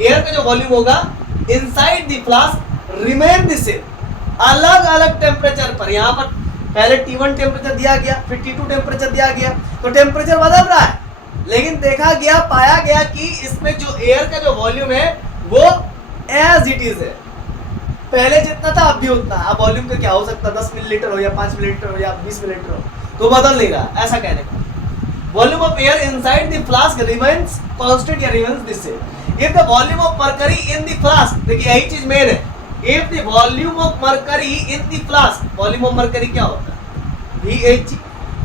एयर का जो वॉल्यूम होगा inside the flask remain the same. अलग अलग टेम्परेचर पर, यहाँ पर पहले T1 टेम्परेचर दिया गया, फिर T2 टेम्परेचर दिया गया, तो टेम्परेचर बदल रहा है, लेकिन देखा गया, पाया गया कि इसमें जो एयर का जो वॉल्यूम है वो एज इट इज है, पहले जितना था अब भी उतना। अब वॉल्यूम का क्या हो सकता है, 10 मिलीलीटर हो या 5 मिलीलीटर हो या 20 मिलीलीटर हो, तो बदल नहीं रहा, ऐसा कहने का। Volume of air inside the flask remains constant या remains the same if the volume of mercury in the flask, देखिए यही चीज मेन है। If the volume of mercury in the flask, volume of mercury क्या होता है, VH,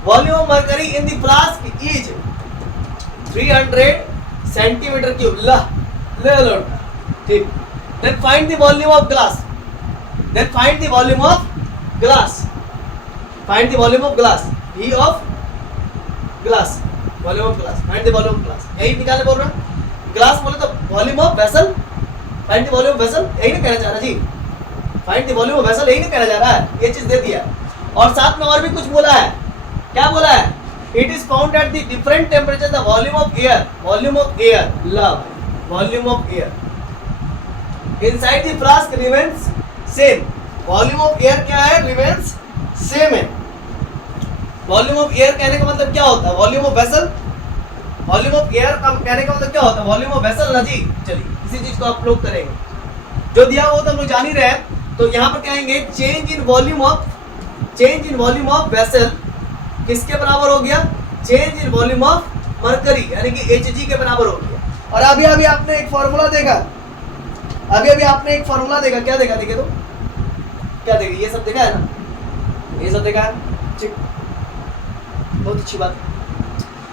volume of mercury in the flask is 300 centimeter cube, ले, ठीक। Then find the volume of glass, then find the volume of glass, find the volume of glass, V of glass, volume of glass, find the volume of glass, यही निकालने बोल रहा है। Glass बोले तो volume of vessel, find the volume of vessel, यही ना कहना चाह रहा जी, find the volume of vessel, यही ना कहना चाह रहा है, ये चीज दे दिया। और साथ में और भी कुछ बोला है, क्या बोला है, it is found at the different temperature the volume of air, volume of air, love volume of air inside the flask remains same, volume of air क्या है, रिमेन्स सेम है। वॉल्यूम ऑफ एयर कहने का मतलब क्या होता है, volume of vessel, volume of air का कहने का मतलब क्या होता है, वॉल्यूम ऑफ वेसल ना जी। चलिए इसी चीज को आप लोग करेंगे, जो दिया हुआ तो हम लोग जान ही रहे हैं। तो यहाँ पर कहेंगे change in volume of, change in volume of vessel किसके बराबर हो गया, change in volume of mercury यानी कि Hg के बराबर हो गया। और अभी अभी आपने एक फॉर्मूला देखा, अभी अभी आपने एक फॉर्मूला देखा, क्या देखा, देखिए तो क्या देखा, ये सब देखा है ना, ये सब देखा है, ठीक, बहुत अच्छी बात।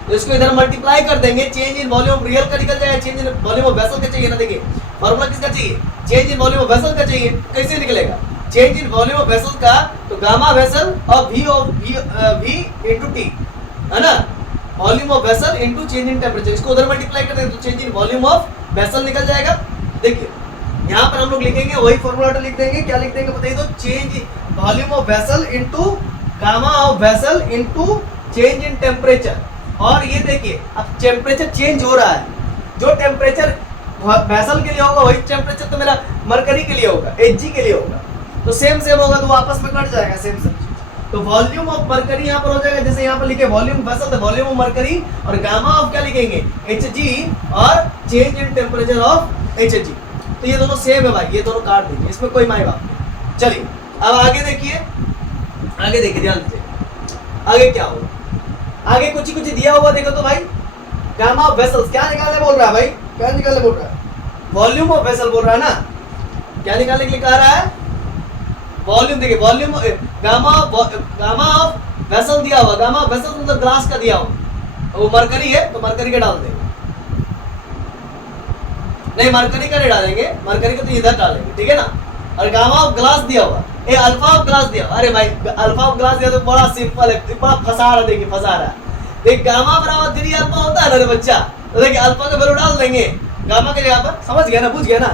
तो इसको इधर मल्टीप्लाई कर देंगे, चेंज इन वॉल्यूम रियल का निकल जाएगा, change in volume of vessel का चाहिए ना, देखिए फॉर्मूला किसका चाहिए, change in volume of vessel का चाहिए, कैसे निकलेगा, change in volume of vessel का तो गामा वेसल और वी इनटू टी है ना, volume of vessel into change in temperature, इसको उधर मल्टीप्लाई कर देंगे तो change in volume of vessel निकल जाएगा। देखिए यहाँ पर हम लोग लिखेंगे वही फॉर्मूला लिख देंगे, क्या लिख देंगे बताइए तो, change volume of vessel into gamma of vessel into change in temperature. और ये देखिए अब टेम्परेचर चेंज हो रहा है, जो टेम्परेचर वेसल के लिए होगा वही टेम्परेचर तो मेरा मरकरी के लिए होगा, Hg के लिए होगा, तो सेम सेम होगा तो आपस में कट जाएगा सेम सेम। तो वॉल्यूम ऑफ मरकरी यहाँ पर हो जाएगा, जैसे यहाँ पर लिखे वॉल्यूम वेसल तो वॉल्यूम ऑफ मरकरी, और गामा ऑफ क्या लिखेंगे, Hg, और change in temperature of Hg। तो ये दोनों सेम है भाई, ये दोनों काट देंगे, इसमें कोई माय बाप नहीं। चलिए अब आगे देखिए, आगे देखिए ध्यान दीजिए, आगे क्या होगा, आगे कुछ ही कुछ दिया हुआ देखो तो भाई, गामा ऑफ वेसल्स क्या निकालने बोल रहा है भाई, क्या निकालने बोल रहा है, वॉल्यूम ऑफ वेसल बोल रहा है ना, क्या निकालने के लिए कह रहा है, वॉल्यूम। देखिए वॉल्यूम गामा ऑफ वेसल दिया हुआ, गामा ऑफ वेसल मतलब ग्लास का दिया हुआ, वो मरकरी है तो मरकरी का डाल देंगे, नहीं मरकरी का नहीं डालेंगे, मरकरी का तो इधर डालेंगे, ठीक है ना। और गामा ऑफ ग्लास दिया हुआ, ये अल्फा ऑफ ग्लास दिया, अरे भाई अल्फा ऑफ ग्लास दिया तो बड़ा सिंपल है, बड़ा फंसा रहा, देखिए फंसा रहा है। देख गामा बराबर 3 अल्फा होता है ना रे बच्चा, तो देखिए अल्फा का वैल्यू डाल देंगे गामा के जगह पर, समझ गया ना, बुझ गया ना।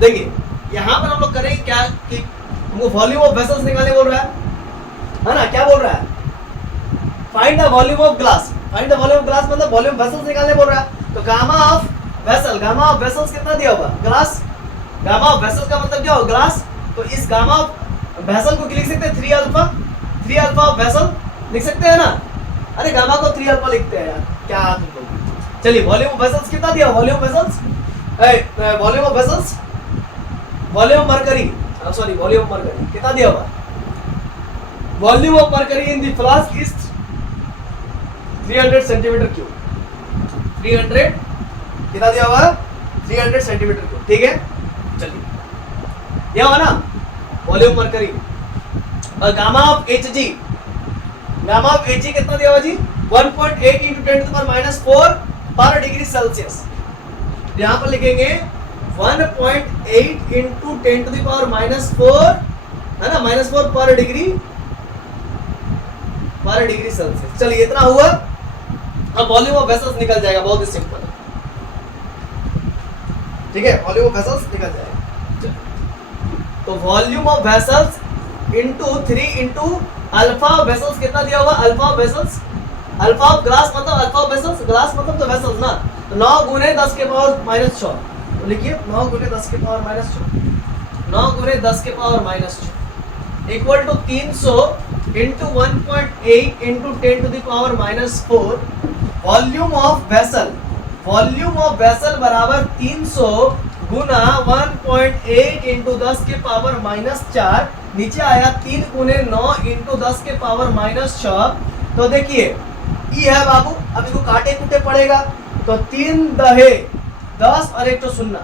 देखिए यहाँ पर हम लोग करेंगे क्या कि हमको वॉल्यूम ऑफ वेसल्स निकालने बोल रहा है ना, क्या बोल रहा है, find the volume of glass, find the volume of glass मतलब वॉल्यूम वेसल्स निकालने बोल रहा है। तो gamma of vessel, gamma of vessels कितना दिया हुआ, ग्लास, गामा ऑफ वेसल्स का मतलब क्या हो, ग्लास, तो इस गामा ऑफ वेसल को लिख सकते हैं 3 अल्फा, 3 अल्फा ऑफ वेसल लिख सकते हैं ना, अरे गामा को 3 अल्फा लिखते हैं यार, क्या तुम लोग। चलिए वॉल्यूम ऑफ वेसल्स कितना दिया, volume of vessels, volume of vessels, volume of mercury, sorry volume of mercury कितना दिया हुआ, volume of mercury in the flask is 300 centimetre cube, 300 कितना दिया हुआ, 300 सेंटीमीटर क्यूब, ठीक है। चलिए यह हुआ ना वॉल्यूम मरकरी। और gamma of Hg, gamma of Hg कितना दिया हुआ जी, 1.8 × 10⁻⁴ पर डिग्री सेल्सियस। यहाँ पर लिखेंगे 1.8 × 10⁻⁴ है ना, -4 पर डिग्री सेल्सियस। चलिए इतना हुआ, अब वॉल्यूम ऑफ वेसल्स निकल जाएगा, बहुत ही सिंपल, ठीक है, वॉल्यूम ऑफ वेसल्स निकल जाएगा। तो volume of vessels into 3 into alpha of vessels कितना दिया हुआ, alpha of vessels, alpha of glass मतलब अल्फा ऑफ वेसल्स, ग्लास मतलब तो वेसल्स ना, तो 9 × 10⁻⁻⁶, तो लिखिए 9 × 10⁻⁻⁶, 9 × 10⁻⁻⁶ equal to 300 into 1.8 into 10⁻⁻⁴। Volume of vessel, volume of vessel बराबर 300 गुना 1.8 इंटू 10⁻⁻⁴, नीचे आया 3 × 9 इंटू 10⁻⁻⁶। तो देखिए ये है बाबू, अब इसको काटे कूटे पड़ेगा, तो 3 दहे 10 और 1 तो 0,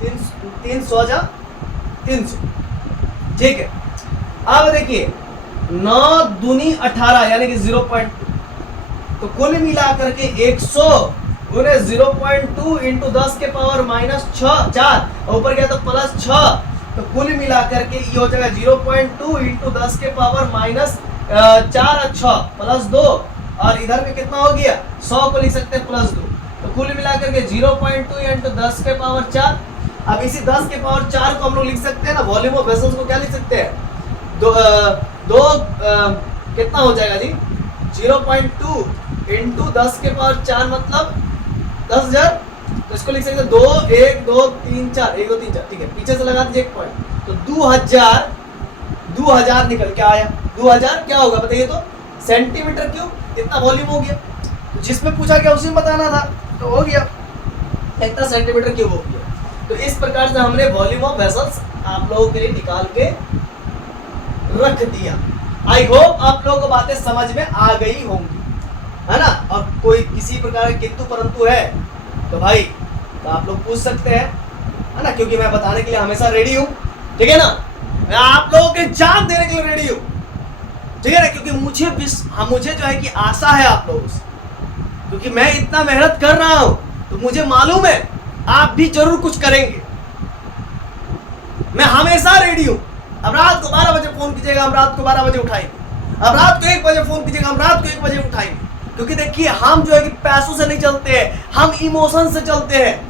3 100 जा 300, ठीक है। अब देखिए 9 दूनी 18 यानी कि 0.2, तो कुल मिलाकर के 100 गुने 0.2 इंटू 10⁻⁻⁴, ऊपर गया तो +6, तो कुल मिलाकर के ये हो जाएगा 0.2 इंटू 10⁻⁻⁴ और 6 +2 और इधर पे कितना हो गया 100 को लिख सकते हैं +2, तो कुल मिलाकर के 0.2 इंटू 10 के पावर 4। अब इसी 10 के पावर 4 को हम लोग लिख सकते हैं ना, वॉल्यूम ऑफ वेसल्स को क्या लिख सकते हैं, कितना हो जाएगा जी 0.2 इंटू 10 के पावर 4 मतलब 10,000, तो इसको लिख सकते हैं 2 1 2 3 4 1 2 3 4, ठीक है, पीछे से लगा दीजिए एक पॉइंट, तो 2000 निकल के आया। 2000 क्या होगा बताइए तो, सेंटीमीटर क्यूब, इतना वॉल्यूम हो गया, तो जिसमें पूछा गया उसी में बताना था, तो हो गया इतना सेंटीमीटर क्यूब हो गया। तो इस प्रकार से हमने वॉल्यूम ऑफ वेसल्स आप लोगों के लिए निकाल के रख दिया। आई होप आप लोगों को बातें समझ में आ गई होंगी, है ना। और कोई किसी प्रकार का किंतु परंतु है तो भाई तो आप लोग पूछ सकते हैं, है ना, क्योंकि मैं बताने के लिए हमेशा रेडी हूँ, ठीक है ना, मैं आप लोगों के जान देने के लिए रेडी हूँ, ठीक है ना, क्योंकि मुझे जो है कि आशा है आप लोगों से, क्योंकि मैं इतना मेहनत कर रहा हूँ तो मुझे मालूम है आप भी जरूर कुछ करेंगे। मैं हमेशा रेडी हूँ। अब रात को 12 बजे फोन कीजिएगा, हम रात को 12 बजे उठाएंगे। अब रात को 1 बजे फोन कीजिएगा, हम रात को 1 बजे उठाएंगे। क्योंकि देखिए हम जो है कि पैसों से नहीं चलते हैं, हम इमोशन से चलते हैं।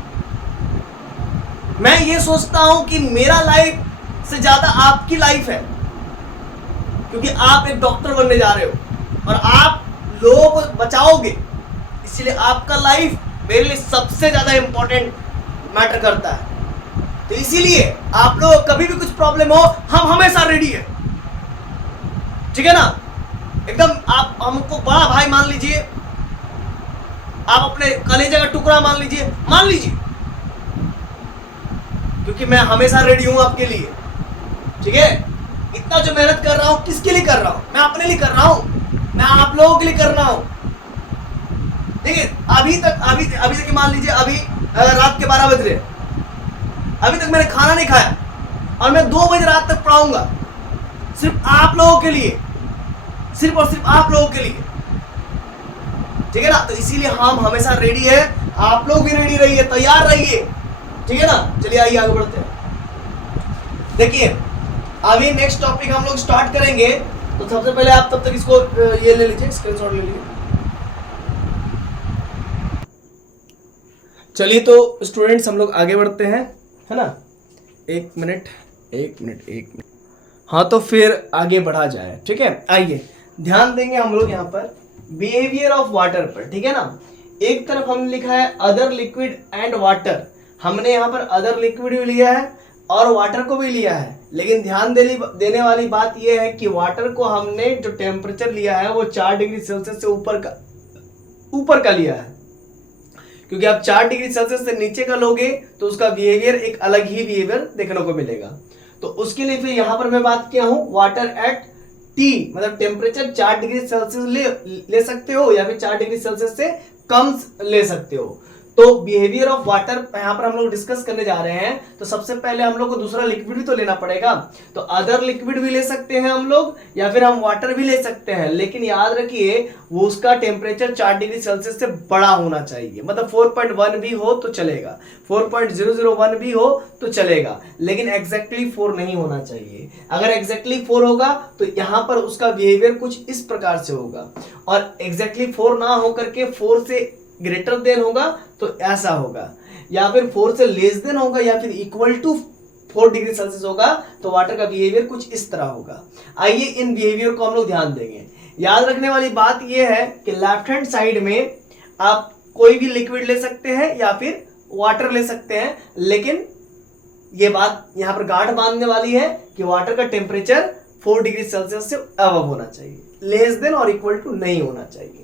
मैं ये सोचता हूं कि मेरा लाइफ से ज्यादा आपकी लाइफ है, क्योंकि आप एक डॉक्टर बनने जा रहे हो और आप लोगों को बचाओगे, इसलिए आपका लाइफ मेरे लिए सबसे ज्यादा इंपॉर्टेंट मैटर करता है। तो इसीलिए आप लोग कभी भी कुछ प्रॉब्लम हो, हम हमेशा रेडी है, ठीक है ना, एकदम। आप हमको बड़ा भाई मान लीजिए, आप अपने कलेजे का टुकड़ा मान लीजिए, क्योंकि मैं हमेशा रेडी हूं आपके लिए, ठीक है। इतना जो मेहनत कर रहा हूं किसके लिए कर रहा हूं, मैं अपने लिए कर रहा हूं, मैं आप लोगों के लिए कर रहा हूं, ठीक है। अभी तक मान लीजिए अभी रात के 12 बज रहे, अभी तक मैंने खाना नहीं खाया और मैं 2 बजे रात तक पढ़ाऊंगा, सिर्फ आप लोगों के लिए, सिर्फ और सिर्फ आप लोगों के लिए, ठीक है ना। तो इसीलिए हम हमेशा रेडी है, आप लोग भी रेडी रहिए, तैयार रहिए, ठीक है ना। चलिए आइए आगे बढ़ते हैं। देखिए अभी नेक्स्ट टॉपिक हम लोग स्टार्ट करेंगे, तो सबसे पहले आप तब तक इसको ये ले लीजिए, स्क्रीनशॉट ले लीजिए। चलिए तो स्टूडेंट्स हम लोग आगे बढ़ते हैं, है ना। एक मिनट। हाँ तो फिर आगे बढ़ा जाए, ठीक है। आइए ध्यान देंगे हम लोग यहाँ पर बिहेवियर ऑफ वाटर पर, ठीक है ना। एक तरफ हमने लिखा है अदर लिक्विड एंड वाटर, हमने यहाँ पर अदर लिक्विड भी लिया है और वाटर को भी लिया है, लेकिन ध्यान देने वाली बात यह है कि वाटर को हमने जो टेम्परेचर लिया है वो 4 डिग्री सेल्सियस से ऊपर का लिया है, क्योंकि आप 4 डिग्री सेल्सियस से नीचे का लोगे तो उसका बिहेवियर एक अलग ही बिहेवियर देखने को मिलेगा। तो उसके लिए फिर यहां पर मैं बात किया हूं वाटर एट टी, मतलब टेम्परेचर 4 डिग्री सेल्सियस ले सकते हो या फिर 4 डिग्री सेल्सियस से कम ले सकते हो। तो बिहेवियर ऑफ वाटर यहाँ पर हम लोग डिस्कस करने जा रहे हैं, तो सबसे पहले हम लोग को दूसरा लिक्विड भी तो लेना पड़ेगा, तो अदर लिक्विड भी ले सकते हैं हम लोग या फिर हम वाटर भी ले सकते हैं, लेकिन याद रखिए वो उसका टेम्परेचर 4 डिग्री सेल्सियस से बड़ा होना चाहिए, मतलब 4.1 भी हो तो चलेगा, 4.001 भी हो तो चलेगा, लेकिन एग्जैक्टली 4 नहीं होना चाहिए। अगर एग्जैक्टली 4 होगा तो यहाँ पर उसका बिहेवियर कुछ इस प्रकार से होगा, और एग्जैक्टली 4 ना होकर के 4 से ग्रेटर देन होगा तो ऐसा होगा, या फिर 4 से लेस देन होगा, या फिर इक्वल टू 4 डिग्री सेल्सियस होगा, तो वाटर का बिहेवियर कुछ इस तरह होगा। आइए इन बिहेवियर को हम लोग ध्यान देंगे। याद रखने वाली बात यह है कि लेफ्ट हैंड साइड में आप कोई भी लिक्विड ले सकते हैं या फिर वाटर ले सकते हैं, लेकिन यह बात यहां पर गांठ बांधने वाली है कि वाटर का टेम्परेचर 4 डिग्री सेल्सियस से अबव होना चाहिए, लेस देन और इक्वल टू नहीं होना चाहिए।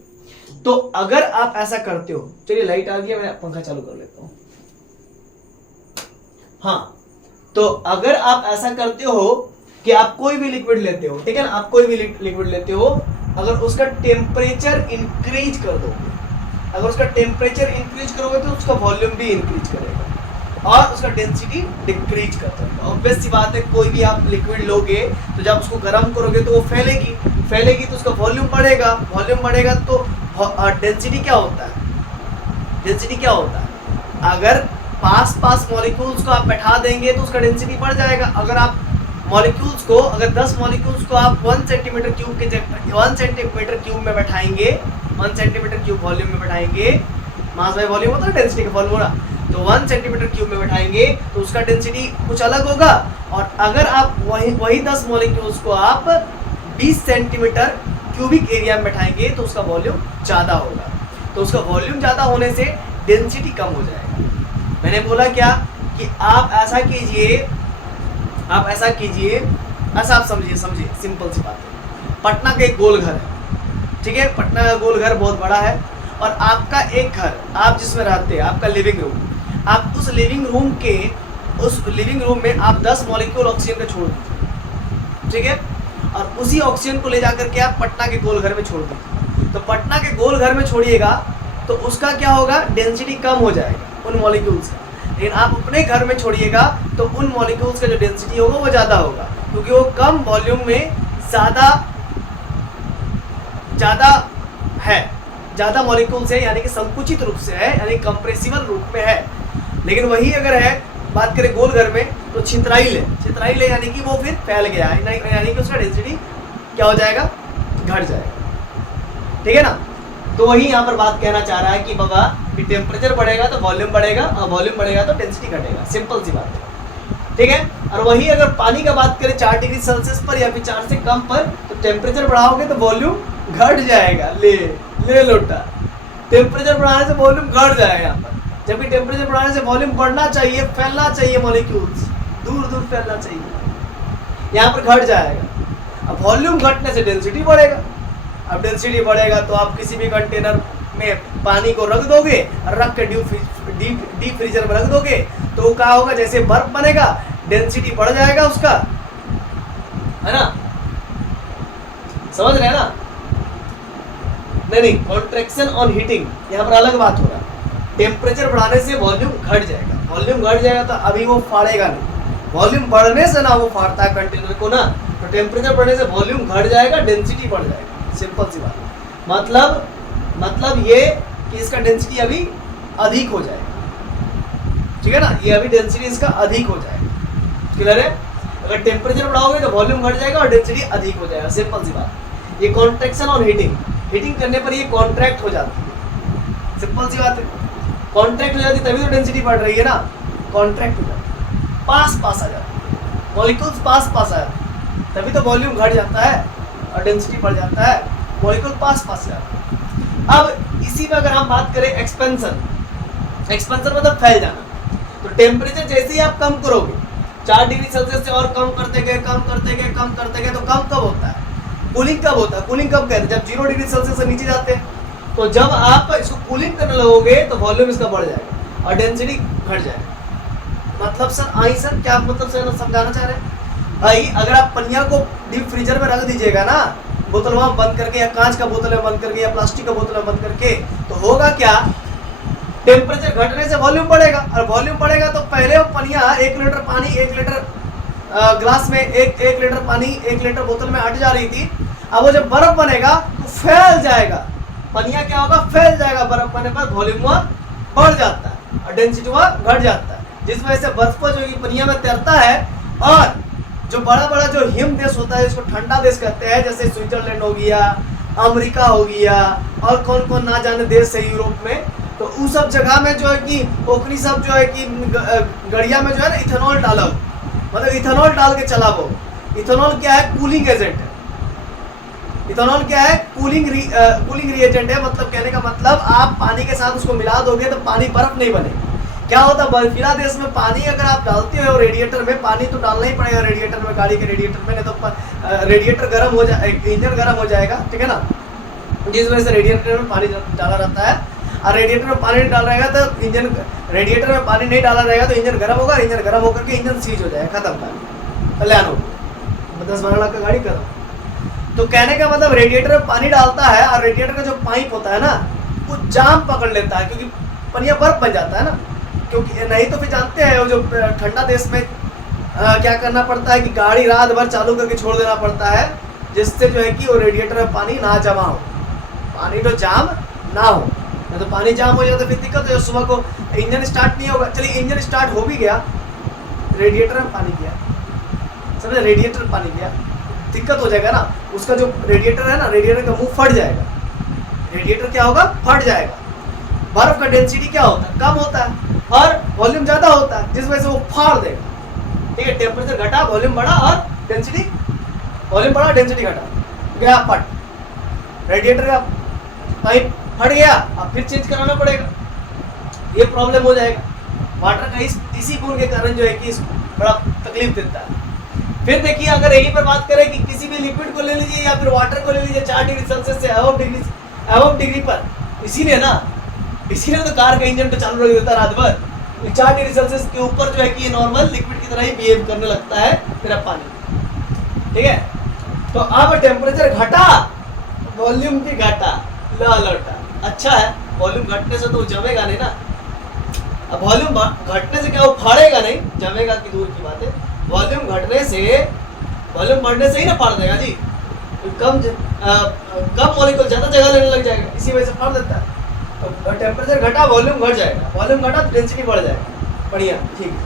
तो अगर आप ऐसा करते हो, चलिए लाइट आ गई, मैं पंखा चालू कर लेता हूं। हाँ, तो अगर आप ऐसा करते हो कि आप कोई भी लिक्विड लेते हो, ठीक है ना, आप कोई भी लिक्विड लेते हो, अगर उसका टेम्परेचर इंक्रीज कर दोगे, अगर उसका टेम्परेचर इंक्रीज करोगे तो उसका वॉल्यूम भी इंक्रीज करेगा और उसका डेंसिटी डिक्रीज कर देगा। ऑब्वियस सी बात है, कोई भी आप लिक्विड लोगे तो जब उसको गर्म करोगे तो वो फैलेगी तो उसका वॉल्यूम बढ़ेगा, तो डेंसिटी क्या होता है, अगर पास मॉलिक्यूल्स को आप बैठा देंगे तो उसका डेंसिटी बढ़ जाएगा। अगर आप मॉलिक्यूल्स को, अगर 10 मॉलिक्यूल्स को आप 1 सेंटीमीटर क्यूब में बैठाएंगे 1 सेंटीमीटर क्यूब वॉल्यूम में बैठाएंगे, मास बाय वॉल्यूम होता है डेंसिटी का फॉर्मूला, तो 1 सेंटीमीटर क्यूब में बैठाएंगे तो उसका डेंसिटी कुछ अलग होगा। और अगर आप वही 10 मॉलिक्यूल्स को आप 20 सेंटीमीटर क्यूबिक एरिया में बैठाएंगे तो उसका वॉल्यूम ज़्यादा होगा। तो उसका वॉल्यूम ज़्यादा होने से डेंसिटी कम हो जाएगा। मैंने बोला क्या कि आप ऐसा कीजिए, ऐसा आप समझिए, सिंपल सी बात है। पटना का एक गोल घर है, ठीक है, पटना का गोल घर बहुत बड़ा है और आपका एक घर, आप जिसमें रहते हैं, आपका लिविंग रूम, आप उस लिविंग रूम में आप 10 मॉलिक्यूल ऑक्सीजन का छोड़ दीजिए, ठीक है, और उसी ऑक्सीजन को ले जाकर के आप पटना के गोल घर में छोड़ दीजिए। तो पटना के गोल घर में छोड़िएगा तो उसका क्या होगा, डेंसिटी कम हो जाएगा उन मॉलिक्यूल्स का। लेकिन आप अपने घर में छोड़िएगा तो उन मॉलिक्यूल्स का जो डेंसिटी होगा वो ज़्यादा होगा, क्योंकि वो कम वॉल्यूम में ज़्यादा मॉलिक्यूल्स है, यानी कि संकुचित रूप से है, यानी कंप्रेसिबल रूप में है। लेकिन वही अगर है बात करें गोल घर में तो छितराइल है, यानी कि वो फिर फैल गया है, यानी कि उसका डेंसिटी क्या हो जाएगा, घट जाएगा, ठीक है ना। तो वही यहाँ पर बात कहना चाह रहा है कि बाबा कि टेम्परेचर बढ़ेगा तो वॉल्यूम बढ़ेगा और वॉल्यूम बढ़ेगा तो डेंसिटी घटेगा, सिंपल सी बात है, ठीक है। और वही अगर पानी का बात करें 4 डिग्री सेल्सियस पर या फिर 4 से कम पर, तो टेम्परेचर बढ़ाओगे तो वॉल्यूम घट जाएगा। ले लोटा, टेम्परेचर बढ़ाने से वॉल्यूम घट जाएगा यहाँ पर, जबकि टेम्परेचर बढ़ाने से वॉल्यूम बढ़ना चाहिए, फैलना चाहिए, मॉलिक्यूल्स दूर दूर फैलना चाहिए, यहाँ पर घट जाएगा। अब वॉल्यूम घटने से डेंसिटी बढ़ेगा, अब डेंसिटी बढ़ेगा तो आप किसी भी कंटेनर में पानी को रख दोगे और रख के डीप फ्रीजर में रख दोगे तो क्या होगा, जैसे बर्फ बनेगा डेंसिटी बढ़ जाएगा उसका, है ना, समझ रहे हैं ना। नहीं, कॉन्ट्रैक्शन ऑन हीटिंग, यहाँ पर अलग बात हो रहा है। टेम्परेचर बढ़ाने से वॉल्यूम घट जाएगा, तो अभी वो फाड़ेगा नहीं, वॉल्यूम बढ़ने से ना वो फाड़ता है कंटेनर को ना, तो टेम्परेचर बढ़ने से वॉल्यूम घट जाएगा, डेंसिटी बढ़ जाएगा, सिंपल सी बात। मतलब ये कि इसका डेंसिटी अभी अधिक हो जाएगा, ठीक है ना, ये अभी डेंसिटी इसका अधिक हो जाएगा, क्लियर है। अगर टेम्परेचर बढ़ाओगे तो वॉल्यूम घट जाएगा और डेंसिटी अधिक हो जाएगा, सिंपल सी बात। ये कॉन्ट्रैक्शन ऑन हीटिंग करने पर ये कॉन्ट्रैक्ट हो जाती है, सिंपल सी बात है, कॉन्ट्रैक्ट हो जाती है तभी तो डेंसिटी बढ़ रही है ना, कॉन्ट्रैक्ट हो जाती है, पास आ जाती है, मॉलिक्यूल्स पास आ जाते हैं, तभी तो वॉल्यूम घट जाता है और डेंसिटी बढ़ जाता है, मॉलिक्यूल पास जाता है। अब इसी में अगर हम बात करें एक्सपेंशन मतलब फैल जाना, तो टेम्परेचर जैसे ही आप कम करोगे 4 डिग्री सेल्सियस से और कम करते गए तो कम कब होता है, कूलिंग कब होता है, कूलिंग कब कहते हैं, जब 0 डिग्री सेल्सियस से नीचे जाते हैं। तो जब आप इसको कूलिंग करने लगोगे तो वॉल्यूम इसका बढ़ जाएगा और डेंसिटी घट जाएगा। मतलब सर क्या मतलब सर समझाना चाह रहे हैं भाई, अगर आप पनिया को डीप फ्रीजर में रख दीजिएगा ना, बोतल वहाँ बंद करके, या कांच का बोतल में बंद करके, या प्लास्टिक का बोतल में बंद करके, तो होगा क्या, टेम्परेचर घटने से वॉल्यूम बढ़ेगा, और वॉल्यूम बढ़ेगा तो पहले वो पनिया 1 लीटर पानी 1 लीटर ग्लास में 1 लीटर पानी 1 लीटर बोतल में हट जा रही थी, अब वो जब बर्फ बनेगा तो फैल जाएगा, पनिया क्या होगा, फैल जाएगा, बर्फ बनने पर वॉल्यूम बढ़ जाता है और डेंसिटी घट जाता है, जिस वजह से बर्फ जो पनिया में तैरता है, और जो बड़ा जो हिम देश होता है, इसको ठंडा देश कहते हैं, जैसे स्विट्जरलैंड हो गया, अमेरिका हो गया, और कौन ना जाने देश है यूरोप में, तो उस सब जगह में जो है कि ओकनी सब जो है कि गड़िया में जो है ना इथेनॉल डाला हो, मतलब इथेनॉल डाल के चला वो। इथेनॉल क्या है, कूलिंग एजेंट है। इथेनॉल क्या है, कूलिंग रिएजेंट है। मतलब कहने का मतलब आप पानी के साथ उसको मिला दोगे तो पानी बर्फ नहीं बनेगी। क्या होता है, बर्फीला देश में पानी अगर आप डालते हो रेडिएटर में, पानी तो डालना ही पड़ेगा रेडिएटर में, गाड़ी के रेडिएटर में, नहीं तो रेडिएटर गर्म हो जाए, इंजन गर्म हो जाएगा, ठीक है ना, जिस वजह से रेडिएटर में पानी डाला रहता है। और रेडिएटर में पानी नहीं डाल रहेगा तो इंजन, रेडिएटर में पानी नहीं डाला रहेगा तो इंजन गर्म होगा, इंजन गर्म होकर के इंजन सीज हो जाएगा, खत्म का कल्याण हो, 10-12 लाख का गाड़ी खत्म। तो कहने का मतलब रेडिएटर में पानी डालता है और रेडिएटर का जो पाइप होता है ना वो जाम पकड़ लेता है, क्योंकि पनिया बर्फ बन जाता है ना, क्योंकि नहीं तो फिर जानते हैं वो जो ठंडा देश में क्या करना पड़ता है कि गाड़ी रात भर चालू करके छोड़ देना पड़ता है, जिससे जो है कि वो रेडिएटर में पानी ना जमा हो, पानी तो जाम ना हो, नहीं तो पानी जाम हो जाए तो फिर दिक्कत हो, सुबह को इंजन स्टार्ट नहीं होगा। चलिए इंजन स्टार्ट हो भी गया, रेडिएटर में पानी गया, समझे, रेडिएटर पानी गया, दिक्कत हो जाएगा ना, उसका जो रेडिएटर है ना, रेडिएटर का मुंह फट जाएगा, रेडिएटर क्या होगा, फट जाएगा। बर्फ का डेंसिटी क्या होता है, कम होता है और वॉल्यूम ज्यादा होता है, जिस वजह से वो फाड़ देगा। ठीक है, टेम्परेचर घटा, वॉल्यूम बढ़ा और डेंसिटी, वॉल्यूम बढ़ा डेंसिटी घटा, गया फट। रेडिएटर का पाइप फट गया, अब फिर चेंज कराना पड़ेगा, ये प्रॉब्लम हो जाएगा। वाटर का इसी गुण के कारण जो है कि इसको बड़ा तकलीफ देता है। फिर देखिए, अगर यही पर बात करें कि किसी भी लिक्विड को ले लीजिए या फिर वाटर को ले लीजिए 4 डिग्री सेल्सियस से अबव डिग्री पर, इसीलिए तो कार का इंजन तो चालू रख देता रात भर। 4 डिग्री सेल्सियस के ऊपर जो है कि ये नॉर्मल लिक्विड की तरह ही बिहेव करने लगता है मेरा पानी। ठीक है, तो अब टेम्परेचर घटा, वॉल्यूम भी घटा, लौटा। अच्छा है, वॉल्यूम घटने से तो जमेगा नहीं ना। अब वॉल्यूम घटने से क्या वो फाड़ेगा नहीं, जमेगा की दूर की बात है। वॉल्यूम घटने से, वॉल्यूम बढ़ने से ही ना फाड़ देगा जी, कम मॉलिक्यूल ज्यादा जगह लेने लग जाएगा, इसी वजह से फाड़ देता है। तो टेम्परेचर घटा, वॉल्यूम घट जाएगा, वॉल्यूम घटा तो डेंसिटी बढ़ जाएगा। बढ़िया, ठीक है।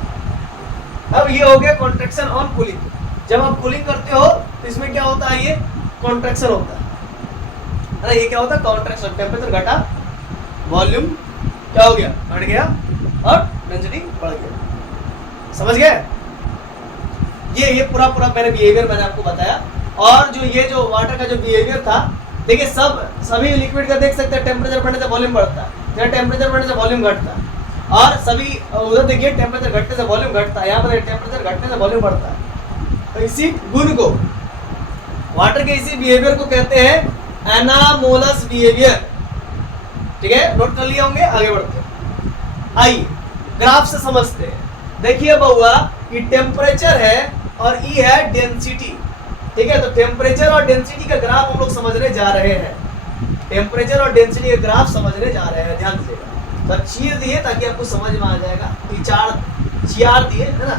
अब ये हो गया कॉन्ट्रैक्शन ऑन कूलिंग। जब आप कूलिंग करते हो तो इसमें क्या होता है, ये कॉन्ट्रैक्शन होता है। अरे ये क्या होता है, कॉन्ट्रैक्शन। टेम्परेचर घटा, वॉल्यूम क्या हो गया, बढ़ गया और डेंसिटी बढ़ गया। समझ गए? ये पूरा मैंने बिहेवियर मैंने आपको बताया। और जो वाटर का जो बिहेवियर था, देखिए सभी लिक्विड का देख सकते हैं, टेम्परेचर बढ़ने से वॉल्यूम बढ़ता है, टेम्परेचर बढ़ने से वॉल्यूम घटता है। और सभी उधर देखिए टेम्परेचर घटने से वॉल्यूम घटता है, यहाँ पर टेम्परेचर घटने से वॉल्यूम बढ़ता है। तो इसी गुण को, वाटर के इसी बिहेवियर को कहते हैं एनामोलस बिहेवियर। ठीक है, नोट कर लिए होंगे, आगे बढ़ते हैं। आइए ग्राफ से समझते हैं। देखिए बउआ, ये टेम्परेचर है और ई है डेंसिटी। ठीक है, तो टेम्परेचर और डेंसिटी का ग्राफ हम लोग समझने जा रहे हैं। टेम्परेचर और डेंसिटी का ग्राफ समझने जा रहे हैं, ध्यान दीजिएगा। तो चीर दिए ताकि आपको समझ में आ जाएगा। चार दिए है ना,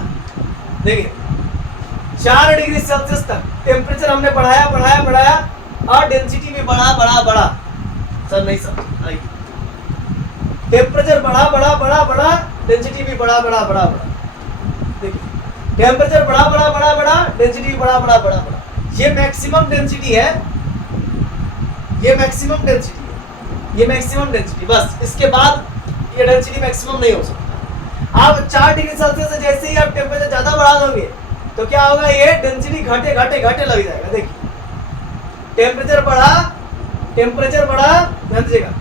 देखिए 4 डिग्री सेल्सियस तक टेम्परेचर हमने बढ़ाया और डेंसिटी भी बढ़ा। सर नहीं समझ आई, टेम्परेचर बढ़ा, डेंसिटी भी बढ़ा। देखिए टेम्परेचर बढ़ा, डेंसिटी भी बढ़ा। ये मैक्सिमम डेंसिटी है, ये मैक्सिमम डेंसिटी, बस इसके बाद ये डेंसिटी मैक्सिमम नहीं हो सकता। आप 4 डिग्री सेल्सियस से जैसे ही आप टेम्परेचर ज्यादा बढ़ा दोगे तो क्या होगा, ये डेंसिटी घटे लग जाएगा। देखिए टेम्परेचर बढ़ा, ध्यान दीजिएगा।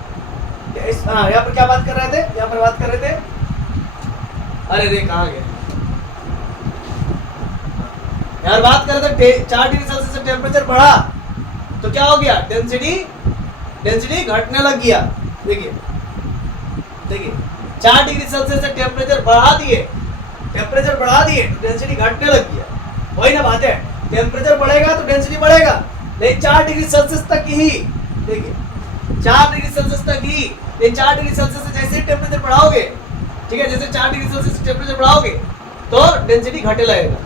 हाँ, यहाँ पर क्या बात कर रहे थे, अरे रे कहाँ गए, यार बात कर रहे थे 4 डिग्री सेल्सियस से टेम्परेचर बढ़ा तो क्या हो गया, डेंसिटी घटने लग गया। देखिए 4 डिग्री सेल्सियस से टेम्परेचर बढ़ा दिए, डेंसिटी घटने लग गया। वही ना बात है, टेम्परेचर बढ़ेगा तो डेंसिटी बढ़ेगा, लेकिन 4 डिग्री सेल्सियस तक ही। देखिए 4 डिग्री सेल्सियस तक ही, ये 4 डिग्री सेल्सियस से जैसे टेम्परेचर बढ़ाओगे, ठीक है, जैसे 4 डिग्री सेल्सियस से टेम्परेचर बढ़ाओगे तो डेंसिटी घटे लगेगा।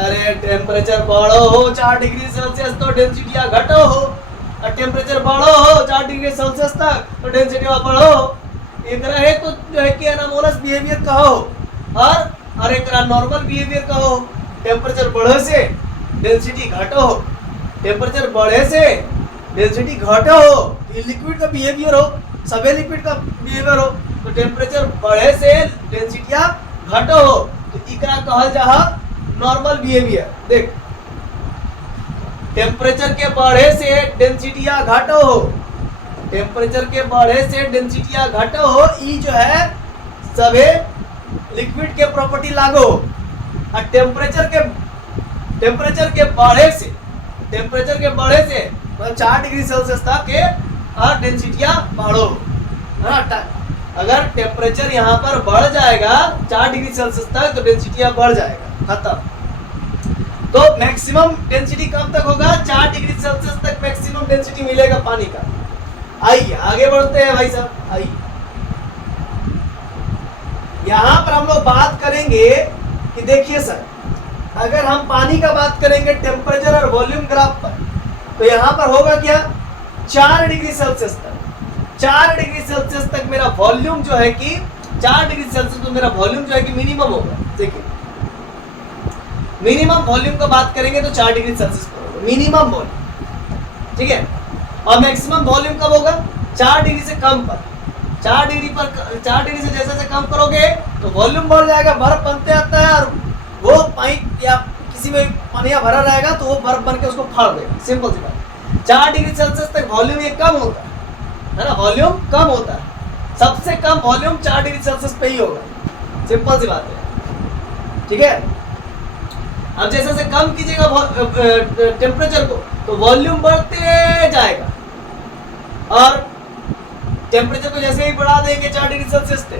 अरे टेम्परेचर बढ़ो हो 4 डिग्री सेल्सियस तो डेंसिटी घटो हो, और टेम्परेचर बढ़ो हो 4 डिग्री सेल्सियस तक तो डेंसिटी बढ़ो। एक तरह है तो जो है कि एनामोलस बिहेवियर कहो और एक नॉर्मल बिहेवियर कहो। टेम्परेचर बढ़े से डेंसिटी घटो, टेम्परेचर बढ़े से डेंसिटी घटो हो, ये लिक्विड का बिहेवियर हो, सभी लिक्विड का बिहेवियर हो। तो टेम्परेचर बढ़े से डेंसिटियां घटो हो तो इकरा कहल जा नॉर्मल बिहेवियर। देख टेम्परेचर के बढ़े से डेंसिटियां घटो हो, टेम्परेचर के बढ़े से डेंसिटियां घटो हो, ई जो है सभी लिक्विड के प्रॉपर्टी लागू हो। और टेम्परेचर के बढ़े से 4 डिग्री सेल्सियस तक के और डेंसिटियां बढ़ो। अगर टेम्परेचर यहाँ पर बढ़ जाएगा 4 डिग्री सेल्सियस तक तो डेंसिटियां बढ़ जाएगा, खत्म। तो मैक्सिमम डेंसिटी कब तक होगा, 4 डिग्री सेल्सियस तक मैक्सिमम डेंसिटी मिलेगा पानी का। आइए आगे बढ़ते हैं भाई साहब। आइए यहाँ पर हम लोग बात करेंगे कि देखिए सर, अगर हम पानी का बात करेंगे टेम्परेचर और वॉल्यूम ग्राफ पर, तो यहाँ पर होगा क्या, 4 डिग्री सेल्सियस तक, 4 डिग्री सेल्सियस तक मेरा वॉल्यूम जो है कि 4 डिग्री सेल्सियस तो मेरा वॉल्यूम जो है कि मिनिमम होगा। देखिए मिनिमम वॉल्यूम का बात करेंगे तो 4 डिग्री सेल्सियस पर होगा मिनिमम वॉल्यूम, ठीक है। और मैक्सिमम वॉल्यूम कब होगा? 4 डिग्री से कम पर। 4 डिग्री से जैसे जैसे कम करोगे तो वॉल्यूम बढ़ जाएगा, बर्फ बनते आता है, और वो पाइप या किसी में पानिया भरा रहेगा तो वो बर्फ बन के उसको फाड़ देगा। सिंपल सी बात। 4 डिग्री सेल्सियस तक वॉल्यूम ये कम होता है ना, वॉल्यूम कम होता है। सबसे कम वॉल्यूम 4 डिग्री सेल्सियस पे ही होगा। सिंपल सी बात है, ठीक है। अब जैसे जैसे कम कीजिएगा टेम्परेचर को तो वॉल्यूम बढ़ते जाएगा, और टेम्परेचर को जैसे ही बढ़ा देंगे 4 डिग्री सेल्सियस पे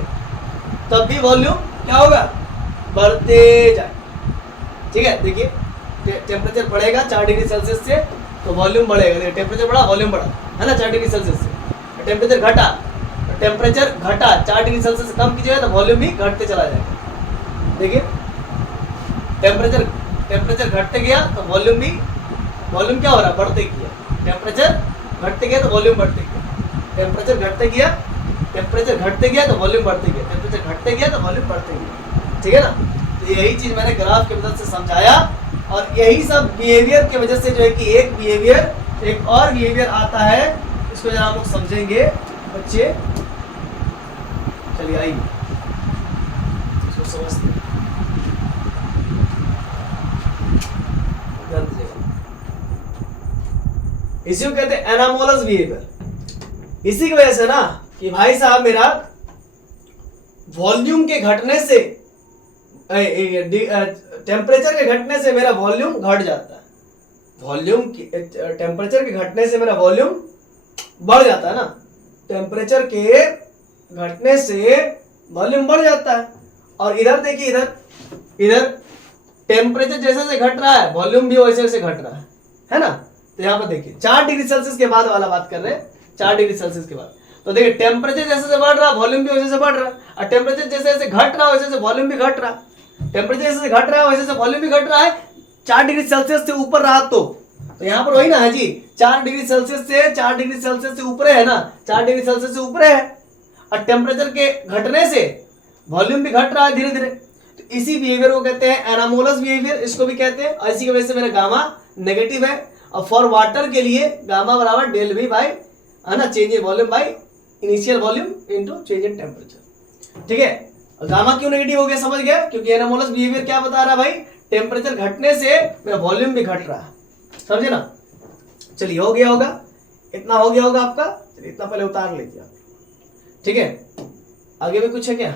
तब भी वॉल्यूम क्या होगा? बढ़ते जाएगा। ठीक है, देखिए टेम्परेचर बढ़ेगा 4 डिग्री सेल्सियस से तो वॉल्यूम बढ़ेगा। देखिए टेम्परेचर बढ़ा, वॉल्यूम बढ़ा, है ना 4 डिग्री सेल्सियस से। टेम्परेचर घटा 4 डिग्री सेल्सियस से कम कीजिएगा तो वॉल्यूम भी घटते चला जाएगा। देखिए टेम्परेचर घटते गया तो वॉल्यूम क्या हो रहा है? बढ़ते गया। टेम्परेचर घटते गया तो वॉल्यूम बढ़ते गया। टेम्परेचर घटते गया तो वॉल्यूम बढ़ते गया। टेम्परेचर घटते गया तो वॉल्यूम बढ़ते गया। ठीक है ना। तो यही चीज मैंने ग्राफ की मदद से समझाया, और यही सब बिहेवियर की वजह से जो है कि एक और बिहेवियर आता है, इसको जरा हम लोग समझेंगे बच्चे। चलिए आइए इसको समझते हैं। इसी को कहते हैं एनामोलस बिहेवियर। इसी की वजह से ना कि भाई साहब मेरा वॉल्यूम के घटने से, टेम्परेचर के घटने से मेरा वॉल्यूम घट जाता है। टेम्परेचर के घटने से मेरा वॉल्यूम बढ़ जाता है ना। टेम्परेचर के घटने से वॉल्यूम बढ़ जाता है, और इधर देखिए, इधर टेम्परेचर जैसे जैसे घट रहा है वॉल्यूम भी वैसे वैसे घट रहा है ना। तो यहाँ पर देखिए 4 डिग्री सेल्सियस के बाद वाला बात कर रहे हैं। 4 डिग्री सेल्सियस के बाद तो देखिए टेम्परेचर जैसे जैसे बढ़ रहा वॉल्यूम भी वैसे से बढ़ रहा, और टेम्परेचर जैसे जैसे घट रहा वैसे वैसे वॉल्यूम भी घट रहा। टेम्परेचर जैसे घट रहा है वैसे वैसे वॉल्यूम भी घट रहा है। 4 डिग्री सेल्सियस से ऊपर रहा तो यहाँ पर वही ना है जी, 4 डिग्री सेल्सियस से ऊपर है ना, 4 डिग्री सेल्सियस से ऊपर है, और टेम्परेचर के घटने से वॉल्यूम भी घट रहा है धीरे धीरे। तो इसी बिहेवियर को कहते हैं एनामोलस बिहेवियर, इसको भी कहते हैं। और इसी की वजह से मेरा गामा नेगेटिव है, और फॉर वाटर के लिए गामा बराबर डेल वी बाई, है ना, change in volume by initial volume into change in temperature. ठीक है, और गामा क्यों नेगेटिव हो गया समझ गया? क्योंकि एनामोलस बिहेवियर क्या बता रहा है भाई? टेम्परेचर घटने से मेरा वॉल्यूम भी घट रहा है। समझे ना। चलिए हो गया होगा, इतना हो गया होगा आपका। चलिए इतना पहले उतार लीजिए आप। ठीक है, आगे भी कुछ है क्या?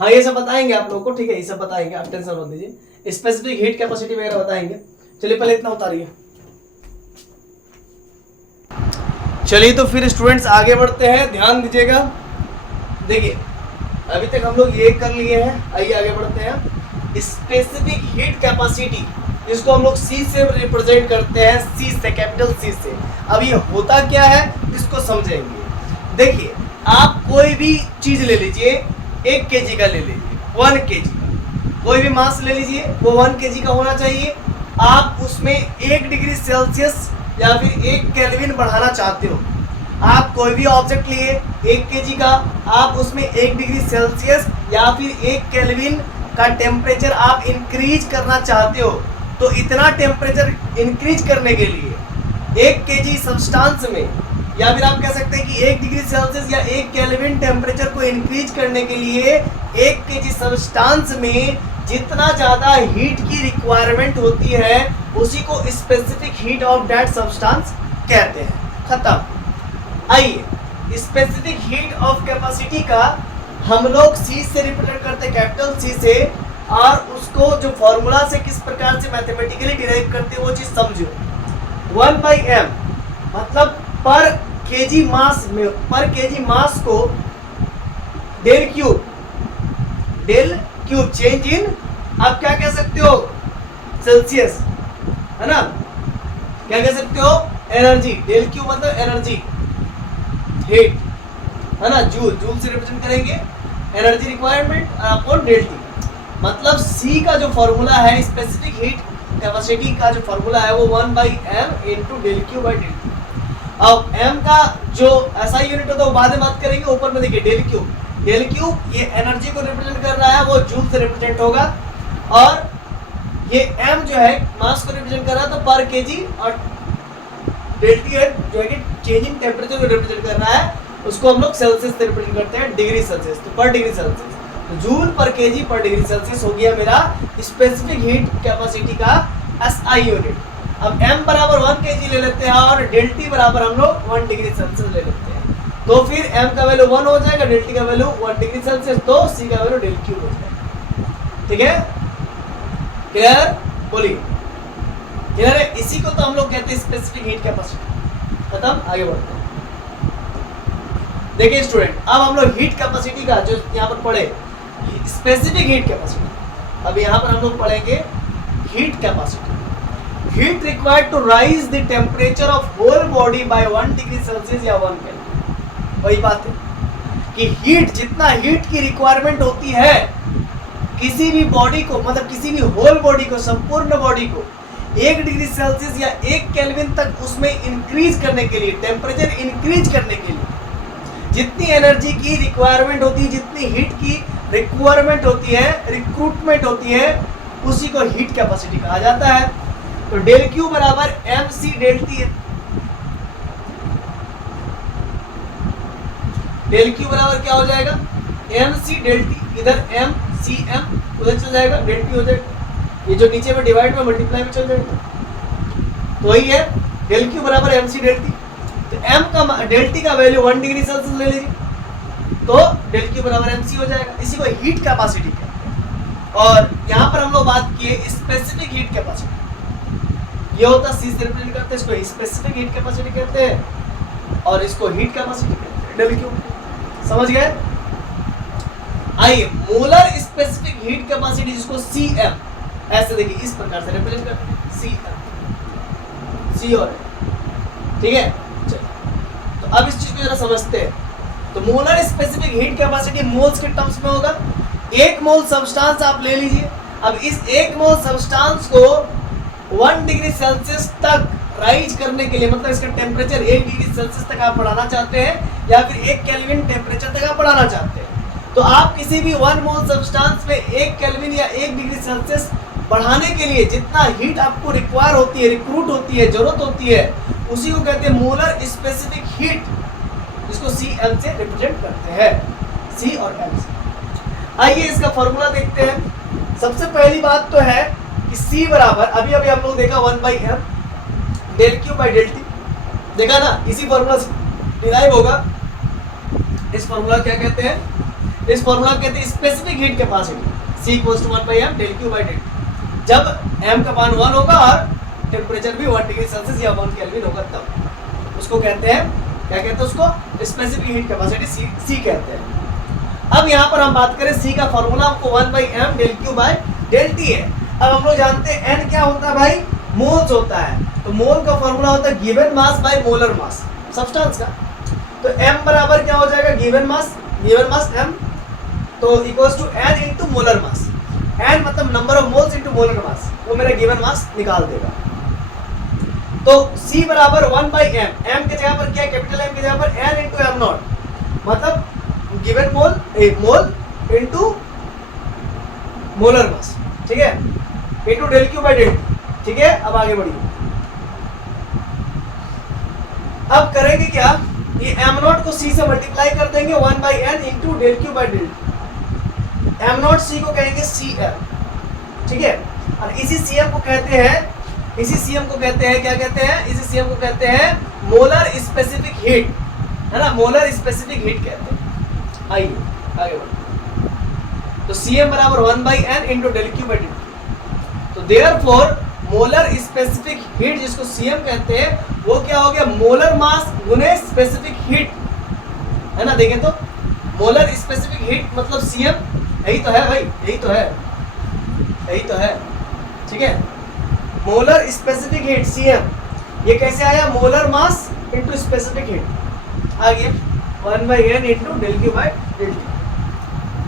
हाँ ये सब बताएंगे आप लोगों को। ठीक है, ये सब बताएंगे, आप टेंशन मत लीजिए। स्पेसिफिक हीट कैपेसिटी वगैरह बताएंगे। चलिए पहले इतना उतारिए। चलिए तो फिर स्टूडेंट्स आगे बढ़ते हैं, ध्यान दीजिएगा। देखिए अभी तक हम लोग ये कर लिए हैं, आइए आगे बढ़ते हैं। स्पेसिफिक हीट कैपेसिटी, इसको हम लोग सी से रिप्रेजेंट करते हैं, सी से, कैपिटल सी से। अब ये होता क्या है इसको समझेंगे। देखिए आप कोई भी चीज ले लीजिए, 1 kg का ले लीजिए, 1 kg का कोई भी मास ले लीजिए, वो 1 kg का होना चाहिए। आप उसमें 1 डिग्री सेल्सियस या फिर 1 केल्विन बढ़ाना चाहते हो। आप कोई भी ऑब्जेक्ट लिए 1 kg का, आप उसमें 1 डिग्री सेल्सियस या फिर 1 केल्विन का टेम्परेचर आप इंक्रीज करना चाहते हो। तो इतना टेम्परेचर इंक्रीज करने के लिए 1 kg सब्सटेंस में, या फिर आप कह सकते हैं कि 1 डिग्री सेल्सियस या 1 केल्विन टेम्परेचर को इंक्रीज करने के लिए 1 kg सब्सटेंस में जितना ज़्यादा हीट की रिक्वायरमेंट होती है उसी को specific heat of that substance कहते हैं। खत्म। आइए स्पेसिफिक हीट ऑफ कैपेसिटी का हम लोग सी से रिप्रेजेंट करते हैं, कैपिटल सी से, और उसको जो फॉर्मूला से किस प्रकार से मैथमेटिकली डिराइव करते हैं वो चीज समझो। 1/m मतलब पर केजी मास में, पर केजी मास को डेल क्यूब चेंज इन, आप क्या कह सकते हो, सेल्सियस, है ना। क्या कह सकते हो, एनर्जी। डेल क्यूब मतलब एनर्जी, हीट, है ना। जूल से रिप्रेजेंट करेंगे energy requirement upon del T. मतलब सी का जो फॉर्मूला है स्पेसिफिक हीट कैपेसिटी का जो फॉर्मूला है वो 1/m into del Q by del T. अब m का जो ऐसा यूनिट होता है वो बाद में बात करेंगे। ऊपर में देखिए डेल क्यूब ये एनर्जी को रिप्रेजेंट कर रहा है, वो जूल से रिप्रेजेंट होगा, और ये m जो है मास को रिप्रेजेंट कर रहा है तो पर केजी, और डेल्टी है जो है कि चेंजिंग टेम्परेचर को रिप्रेजेंट कर रहा है, उसको हम लोग सेल्सियस से रिप्रेजेंट करते हैं, डिग्री सेल्सियस, तो पर डिग्री सेल्सियस, तो जूल पर केजी पर डिग्री सेल्सियस हो गया मेरा स्पेसिफिक हीट कैपेसिटी का एसआई यूनिट। अब m बराबर 1 kg ले लेते हैं और डेल्टी बराबर हम लोग 1 डिग्री सेल्सियस ले लेते हैं, तो फिर m का वैल्यू 1 हो जाएगा, डेल्टी का वैल्यू 1 डिग्री सेल्सियस, तो c का वैल्यू डेल क्यू हो जाएगा। ठीक है, क्लियर? बोलिए क्लियर है? इसी को तो हम लोग कहते हैं स्पेसिफिक हीट कैपेसिटी। खत्म, आगे बढ़ते हैं। देखिए स्टूडेंट, अब हम लोग हीट कैपेसिटी का जो यहाँ पर पढ़े स्पेसिफिक हीट कैपेसिटी, अब यहाँ पर हम लोग पढ़ेंगे heat capacity. Heat required to raise the temperature of whole body by 1 degree Celsius या 1 केल्विन। वही बात है कि हीट, जितना हीट की रिक्वायरमेंट होती है किसी भी बॉडी को, मतलब किसी भी होल बॉडी को, संपूर्ण बॉडी को 1 डिग्री सेल्सियस या 1 केल्विन तक उसमें इंक्रीज करने के लिए, टेम्परेचर इंक्रीज करने के लिए जितनी एनर्जी की रिक्वायरमेंट होती है, जितनी हीट की रिक्वायरमेंट होती है, रिक्रूटमेंट होती है, उसी को हीट कैपेसिटी कहा जाता है। तो डेल क्यू बराबर एम सी डेल टी है। डेल क्यू बराबर क्या हो जाएगा? एम सी डेल टी, इधर एम सी एम उधर चल जाएगा, डेल टी हो जाएगा, ये जो नीचे में डिवाइड में मल्टीप्लाई में चल जाएगा, तो वही है डेल क्यू बराबर एम सी डेल टी। तो m का डेल टी का वैल्यू 1 डिग्री सेल्सियस ले लीजिए, तो डेल क्यू बराबर एम सी हो जाएगा। इसी को हीट कैपेसिटी कहते हैं। और यहाँ पर हम लोग बात किए स्पेसिफिक हीट कैपेसिटी, ये होता सी से रिप्रेजेंट करते हैं, इसको स्पेसिफिक हीट कैपेसिटी कहते हैं और इसको हीट कैपेसिटी कहते हैं, डेल क्यू। समझ गए? आइए, मोलर स्पेसिफिक हीट कैपेसिटी जिसको Cm, ऐसे देखिए इस प्रकार से रिप्रेजेंट करते हैं, Cm, C और ठीक है। तो अब इस चीज को जरा समझते हैं। तो molar specific heat capacity moles के टर्म्स में होगा। 1 मोल सब्सटेंस आप ले लीजिए, अब इस 1 मोल सब्सटेंस को 1 डिग्री सेल्सियस तक राइज करने के लिए, मतलब इसका टेम्परेचर 1 डिग्री सेल्सियस तक आप बढ़ाना चाहते हैं या फिर 1 केल्विन टेम्परेचर तक आप बढ़ाना चाहते हैं, तो आप किसी भी 1 मोल सब्सटेंस में 1 केल्विन या 1 डिग्री सेल्सियस बढ़ाने के लिए जितना हीट आपको रिक्वायर होती है, रिक्रूट होती है, जरूरत होती है, उसी को कहते हैं मोलर स्पेसिफिक हीट, जिसको Cm से रिप्रेजेंट करते हैं, C और M से। आइए इसका फॉर्मूला देखते हैं। सबसे पहली बात तो है कि C बराबर, अभी अभी हम लोग देखा 1/m del Q by del T, देखा ना, इसी फॉर्मूला से डिराइव होगा। इस फॉर्मूला क्या कहते हैं? इस फॉर्मूला कहते हैं specific heat capacity, C equals to 1/m del Q by del T. जब m का मान 1 होगा और टेम्परेचर भी 1 डिग्री सेल्सियस या 1 केल्विन होगा, तब उसको कहते हैं, क्या कहते हैं उसको? स्पेसिफिक हीट कैपेसिटी, C कहते हैं। अब यहाँ पर हम बात करें C का फॉर्मूला, आपको 1/m del Q by del T है। अब हम लोग जानते हैं n क्या होता है भाई? मोल्स होता है। तो मोल का फॉर्मूला होता है given mass by molar mass substance का। तो m बराबर क्या हो जाएगा? गिवन मास m, तो equals to n into molar mass. n मतलब number of moles into molar mass, वो मेरा गिवन मास निकाल देगा। तो C बराबर 1/m, m के जगह पर क्या, कैपिटल M की जगह पर n इंटू m नॉट, मतलब given mole into molar mass, ठीक है, into del Q by del T, ठीक है। अब आगे बढ़िए, अब करेंगे क्या, ये m नॉट को C से मल्टीप्लाई कर देंगे 1/n into del Q by del T. m not C को कहेंगे Cm, ठीक है। और इसी Cm को कहते हैं, क्या कहते हैं? इसी Cm को कहते हैं मोलर स्पेसिफिक हीट, है ना, मोलर स्पेसिफिक हीट कहते हैं। आइए आगे बढ़ते। तो Cm बराबर 1/n into del Q by del T. तो देयरफॉर मोलर स्पेसिफिक हीट जिसको Cm कहते हैं, वो क्या हो गया? मोलर मास गुने स्पेसिफिक हीट, है ना। देखें तो मोलर स्पेसिफिक हीट मतलब Cm, यही तो है भाई, यही तो है, ठीक है। मोलर स्पेसिफिक हीट Cm, ये कैसे आया? Molar mass into specific heat आ गया 1/n into del Q by del T.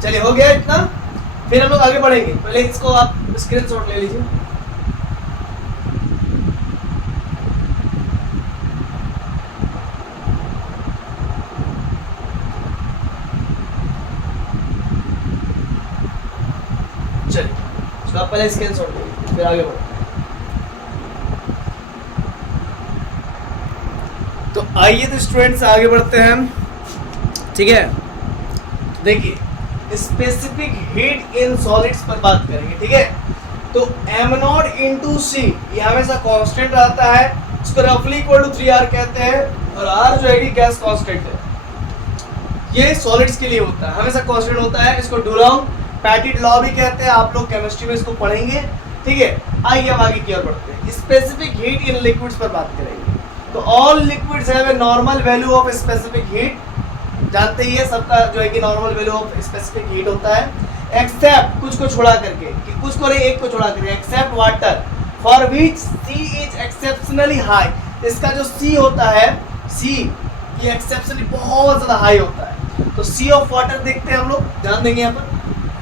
चलिए हो गया इतना, फिर हम लोग आगे बढ़ेंगे। पहले इसको आप स्क्रीनशॉट ले लीजिए। चलिए इसको आप पहले स्क्रीनशॉट ले लीजिए, फिर आगे बढ़ो। तो आइए तो स्टूडेंट्स आगे बढ़ते हैं, ठीक है। देखिए स्पेसिफिक हीट इन सॉलिड्स पर बात करेंगे, ठीक है। तो m नॉट इंटू सी ये हमेशा कांस्टेंट रहता है, इसको रफली इक्वल टू 3r कहते हैं, और r जो है कि गैस कांस्टेंट है, ये सॉलिड्स के लिए होता है, हमेशा कांस्टेंट होता है। इसको डुलॉन्ग पैटिट लॉ भी कहते हैं, आप लोग केमिस्ट्री में इसको पढ़ेंगे, ठीक है। आइए अब आगे की ओर बढ़ते हैं, स्पेसिफिक हीट इन लिक्विड्स पर बात करेंगे। तो all liquids have a normal value of specific heat, जानते ही है सबका जो है कि normal value of specific heat होता है, एक्सेप्ट कुछ को छोड़ा करके, कि कुछ को नहीं एक को छोड़ा करके, except water for which C is exceptionally high. इसका जो सी होता है, सी ये एक्सेप्शनली बहुत ज्यादा हाई होता है। तो सी ऑफ वाटर देखते हैं हम लोग, ध्यान देंगे यहाँ पर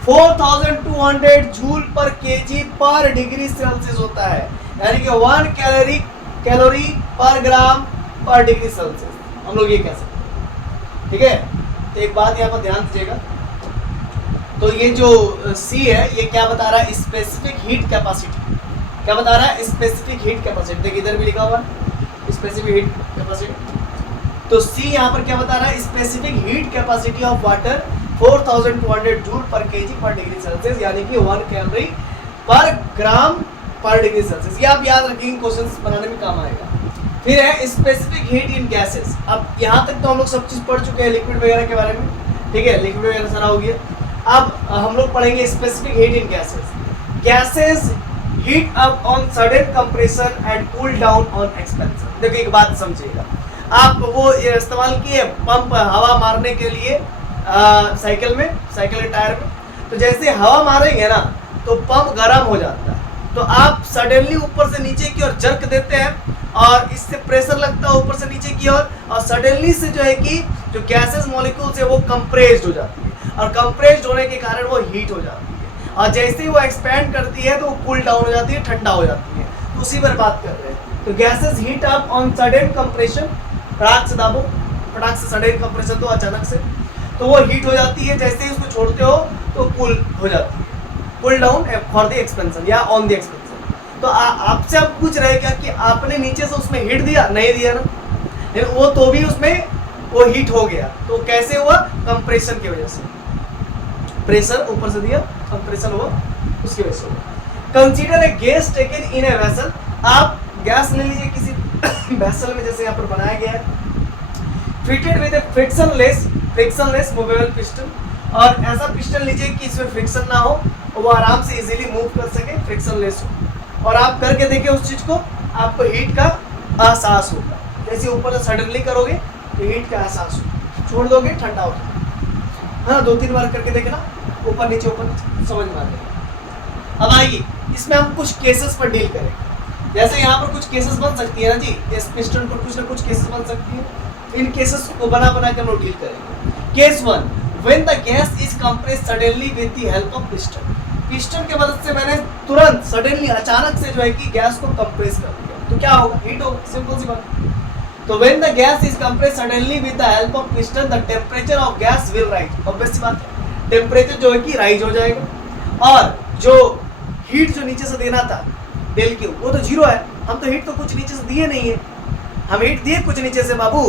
4200 जूल पर केजी पर डिग्री सेल्सियस होता है, यानी कि 1 कैलोरी पर ग्राम पर डिग्री सेल्सियस, हम लोग ये कह सकते हैं, ठीक है। तो एक बात यहाँ पर ध्यान दीजिएगा, तो ये जो C है ये क्या बता रहा है, स्पेसिफिक हीट कैपेसिटी, क्या बता रहा है, स्पेसिफिक हीट कैपेसिटी। देखिए इधर भी लिखा हुआ है स्पेसिफिक हीट कैपेसिटी, तो C यहाँ पर क्या बता रहा है, specific heat capacity of water 4200 joule पर केजी पर डिग्री सेल्सियस, यानी कि 1 कैलोरी पर ग्राम पर डिग्री सेल्सियस। ये आप याद रखेंगे, क्वेश्चंस बनाने में काम आएगा। फिर है स्पेसिफिक हीट इन गैसेस। अब यहाँ तक तो हम लोग सब चीज पढ़ चुके हैं लिक्विड वगैरह के बारे में, ठीक है, लिक्विड वगैरह सारा हो गया। अब हम लोग पढ़ेंगे specific heat in gases. Gases heat up on sudden compression and cool down on expansion. देखो एक बात समझिएगा, आप वो इस्तेमाल किए पंप हवा मारने के लिए साइकिल के टायर में, तो जैसे हवा मारेंगे ना तो पंप गर्म हो जाता है, तो आप सडनली ऊपर से नीचे की ओर जर्क देते हैं और इससे प्रेशर लगता है ऊपर से नीचे की ओर, और सडनली से जो है कि जो गैसेस मॉलिक्यूल्स है वो कंप्रेस्ड हो जाती है, और कंप्रेस्ड होने के कारण वो हीट हो जाती है, और जैसे ही वो एक्सपैंड करती है तो वो कूल डाउन हो जाती है, ठंडा हो जाती है। तो उसी पर बात कर रहे हैं। तो gases heat up on sudden compression, फटाक से दाबो, फटाक से सडन कंप्रेशन तो अचानक से, तो वो हीट हो जाती है, जैसे ही उसको छोड़ते हो तो कूल हो जाती है, cool down for the expansion या ऑन द एक्सपेंशन। तो आपसे अब पूछ रहे क्या कि आपने नीचे से उसमें हीट दिया, नहीं दिया ना, लेकिन वो तो भी उसमें वो हीट हो गया, तो कैसे हुआ, कंप्रेशन की वजह से, प्रेशर ऊपर से दिया, कंप्रेशन हुआ, उसकी वजह से हुआ। Consider a gas taken in a vessel. आप गैस ले लीजिए किसी वेसल में, जैसे यहाँ पर बनाया गया है, fitted with A frictionless movable piston, और ऐसा पिस्टन लीजिए कि इसमें फ्रिक्शन ना हो, वो आराम से इजीली मूव कर सके, फ्रिक्शनलेस हो, और आप करके देखिए उस चीज को, आपको हीट का एहसास होगा। जैसे ऊपर से सडनली करोगे तो हीट का एहसास होगा, छोड़ दोगे ठंडा हो जाएगा। हाँ 2-3 बार करके देखना, ऊपर नीचे समझ में आ जाएगा। अब आइए इसमें हम कुछ केसेस पर डील करेंगे, जैसे यहाँ पर कुछ केसेस बन सकती है ना जी, इस पिस्टन पर कुछ ना कुछ केसेस बन सकती है, इन केसेस को बना के हम लोग डील करेंगे। Case 1, when the gas is compressed suddenly with the help of piston. Piston के मदद से मैंने तुरंत सडनली अचानक से जो है कि गैस को कंप्रेस कर दिया, तो क्या होगा, हीट होगा, सिंपल सी बात। तो when the gas is compressed suddenly with the help of piston the temperature of gas will rise. Obvious सी बात है, टेंपरेचर जो है कि राइज हो जाएगा, और जो हीट जो नीचे से देना था डेल क्यू, वो तो जीरो है, हम तो हीट तो कुछ नीचे से दिए नहीं है, हम हीट दिए कुछ नीचे से बाबू,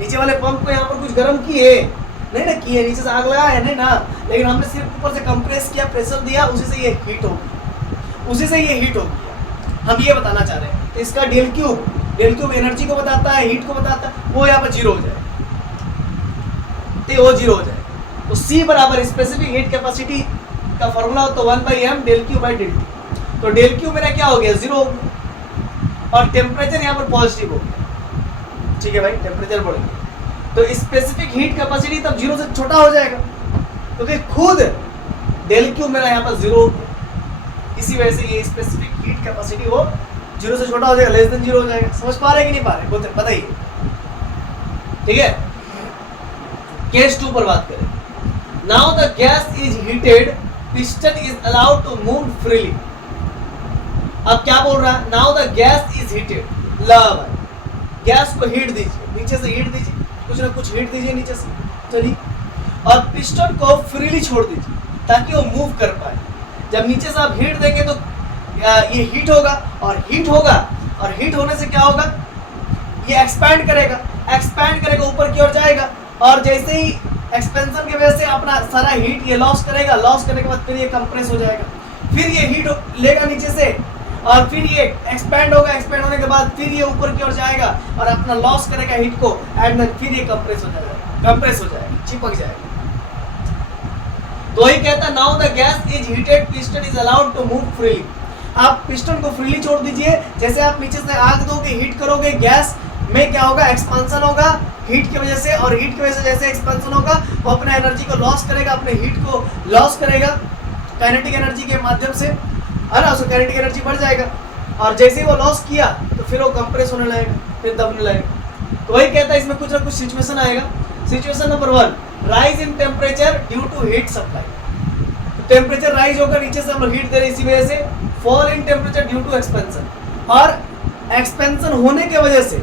नीचे वाले पंप को यहाँ पर कुछ गर्म किए नहीं ना, किए नीचे से आग लगाया है नहीं ना, लेकिन हमने सिर्फ ऊपर से कंप्रेस किया, प्रेशर दिया, उसी से ये हीट होगी, उसी से ये हीट होगी। हम ये बताना चाह रहे हैं, तो इसका डेल क्यूब एनर्जी को बताता है, हीट को बताता है, वो यहाँ पर जीरो हो जाए, तो वो जीरो हो जाए। तो C बराबर स्पेसिफिक हीट कैपेसिटी का फॉर्मूला हो तो 1/m del Q by del T. तो डेल क्यू मेरा क्या हो गया, जीरो हो गया, और टेम्परेचर यहाँ पर पॉजिटिव हो गया, ठीक है भाई, टेम्परेचर बढ़ गया, तो स्पेसिफिक हीट कैपेसिटी तब जीरो से छोटा हो जाएगा, क्योंकि खुद डेल क्यू मेरा यहाँ पर जीरो हो गया, इसी वजह से ये स्पेसिफिक हीट कैपेसिटी वो जीरो से छोटा हो जाएगा, लेस देन जीरो हो जाएगा। समझ पा रहे कि नहीं पा रहे, बताइए, ठीक है। केस 2 पर बात करें। Now the gas is heated, piston is allowed to move freely. अब क्या बोल रहा है, now the gas is heated, ला भाई गैस को हीट दीजिए, नीचे से हीट दीजिए, कुछ ना कुछ हीट दीजिए नीचे से, चलिए, और पिस्टन को फ्रीली छोड़ दीजिए ताकि वो मूव कर पाए। जब नीचे से आप हीट देंगे तो ये हीट होगा, और हीट होने से क्या होगा, ये एक्सपैंड करेगा, एक्सपैंड करेगा, ऊपर की ओर जाएगा, और जैसे ही एक्सपेंशन की वजह से अपना सारा हीट ये लॉस करेगा, लॉस करने के बाद फिर ये कंप्रेस हो जाएगा, फिर ये हीट लेगा नीचे से, और फिर ये एक्सपैंड होगा, एक्सपैंड होने के बाद फिर ये ऊपर की ओर जाएगा और अपना लॉस करेगा हीट को, एंड देन फिर ये कंप्रेस हो जाएगा, कंप्रेस हो जाएगा, चिपक जाएगा। तो वही कहता है now the gas is heated, piston is allowed to move freely. आप पिस्टन को फ्रीली छोड़ दीजिए, जैसे आप नीचे से आग दोगे, हीट करोगे, गैस में क्या होगा, एक्सपांसन होगा हीट की वजह से, और हीट की वजह से जैसे एक्सपेंशन होगा वो अपने एनर्जी को लॉस करेगा, अपने हीट को लॉस करेगा काइनेटिक एनर्जी के माध्यम से, है ना, उसका काइनेटिक एनर्जी बढ़ जाएगा, और जैसे ही वो लॉस किया तो फिर वो कंप्रेस होने लगेगा, फिर दबने लगेगा। तो वही कहता है इसमें कुछ ना कुछ सिचुएशन आएगा। Situation number 1, rise in temperature due to heat supply. Temperature rise होकर नीचे से हम लोग हीट दे रहे हैं, इसी वजह से fall in temperature due to expansion, और एक्सपेंशन होने के वजह से